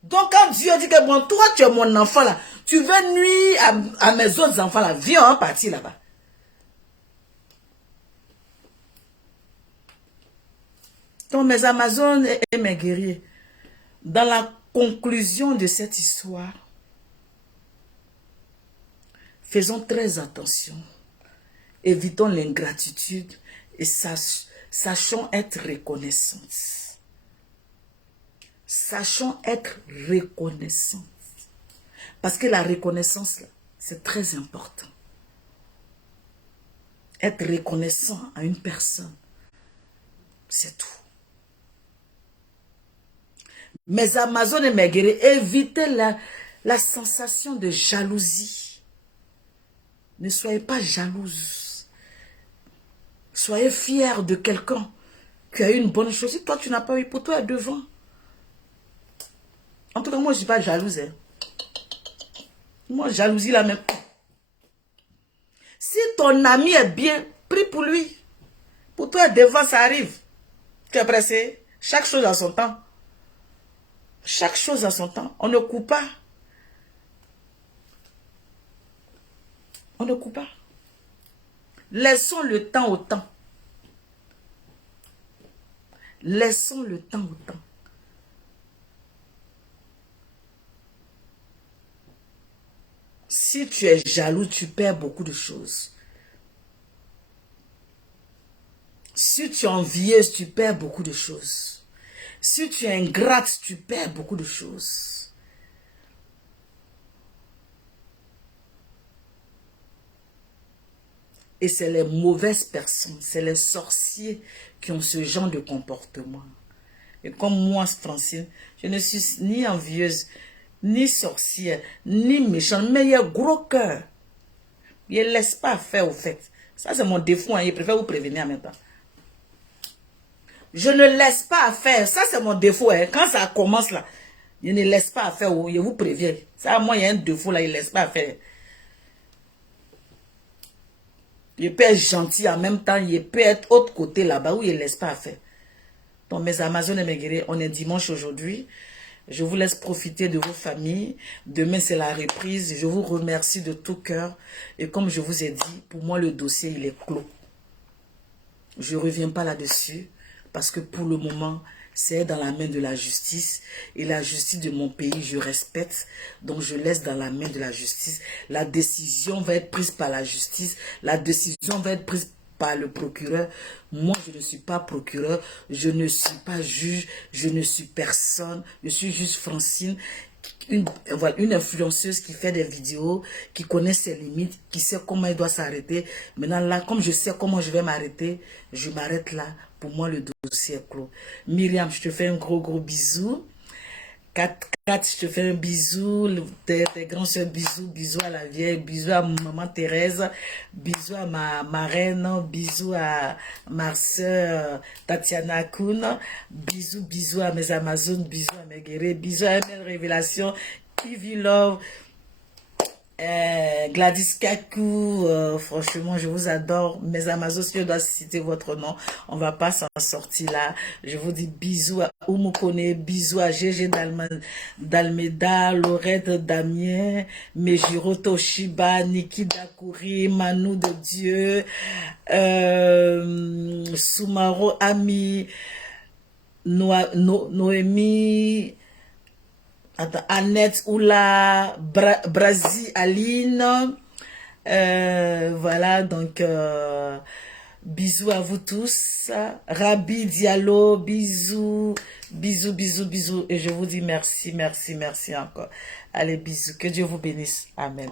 Donc quand Dieu dit que bon, toi tu es mon enfant là, tu veux nuire à mes autres enfants là, viens en partie là-bas. Donc mes Amazones et mes guerriers, dans la conclusion de cette histoire, faisons très attention. Évitons l'ingratitude et sachons être reconnaissants. Sachons être reconnaissants. Parce que la reconnaissance, c'est très important. Être reconnaissant à une personne, c'est tout. Mes Amazones et mes guerriers, évitez la sensation de jalousie. Ne soyez pas jalouses. Soyez fiers de quelqu'un qui a eu une bonne chose. Si toi, tu n'as pas eu, pour toi, devant. En tout cas, moi, je ne suis pas jalouse. Hein. Moi, jalousie, là même. Si ton ami est bien, prie pour lui. Pour toi, devant, ça arrive. Tu es pressé. Chaque chose a son temps. Chaque chose a son temps. On ne coupe pas. On ne coupe pas. Laissons le temps au temps. Laissons le temps au temps. Si tu es jaloux, tu perds beaucoup de choses. Si tu es envieuse, tu perds beaucoup de choses. Si tu es ingrate, tu perds beaucoup de choses. Et c'est les mauvaises personnes, c'est les sorciers qui ont ce genre de comportement. Et comme moi, Francine, je ne suis ni envieuse, ni sorcière, ni méchante, mais il y a gros cœur. Il ne laisse pas faire au fait. Ça, c'est mon défaut, hein. Il préfère vous prévenir en même temps. Je ne laisse pas faire. Ça, c'est mon défaut. Hein. Quand ça commence là, je ne laisse pas faire. Je vous préviens. Ça, moi, il y a un défaut là, il ne laisse pas faire. Il peut être gentil en même temps, il peut être autre côté là-bas où il ne laisse pas faire. Donc, mes Amazones et mes guerriers, on est dimanche aujourd'hui. Je vous laisse profiter de vos familles. Demain, c'est la reprise. Je vous remercie de tout cœur. Et comme je vous ai dit, pour moi, le dossier, il est clos. Je ne reviens pas là-dessus. Parce que pour le moment, c'est dans la main de la justice. Et la justice de mon pays, je respecte. Donc, je laisse dans la main de la justice. La décision va être prise par la justice. La décision va être prise par le procureur. Moi, je ne suis pas procureur. Je ne suis pas juge. Je ne suis personne. Je suis juste Francine. Une influenceuse qui fait des vidéos, qui connaît ses limites, qui sait comment elle doit s'arrêter. Maintenant là, comme je sais comment je vais m'arrêter, je m'arrête là. Pour moi, le dossier est clos. Myriam, je te fais un gros bisou. Kat, je te fais un bisou, tes grands soeurs, bisous à la vieille, bisous à maman Thérèse, bisous à ma marraine, bisous à ma soeur Tatiana Kuhn, bisous à mes Amazones, bisous à mes guerriers, bisous à mes révélations, Ivy Love, Gladys Kakou, franchement, je vous adore. Mes Amazones, si je dois citer votre nom, on va pas s'en sortir là. Je vous dis bisous à Oumukone, bisous à Gégé d'Almeda, Laurette Damien, Mejiro Toshiba, Niki Dakuri, Manu de Dieu, Soumaro Ami, Noémie, Annette Oula, Brazi Aline, voilà, donc bisous à vous tous, Rabi Diallo, bisous, et je vous dis merci encore. Allez, bisous, que Dieu vous bénisse, amen.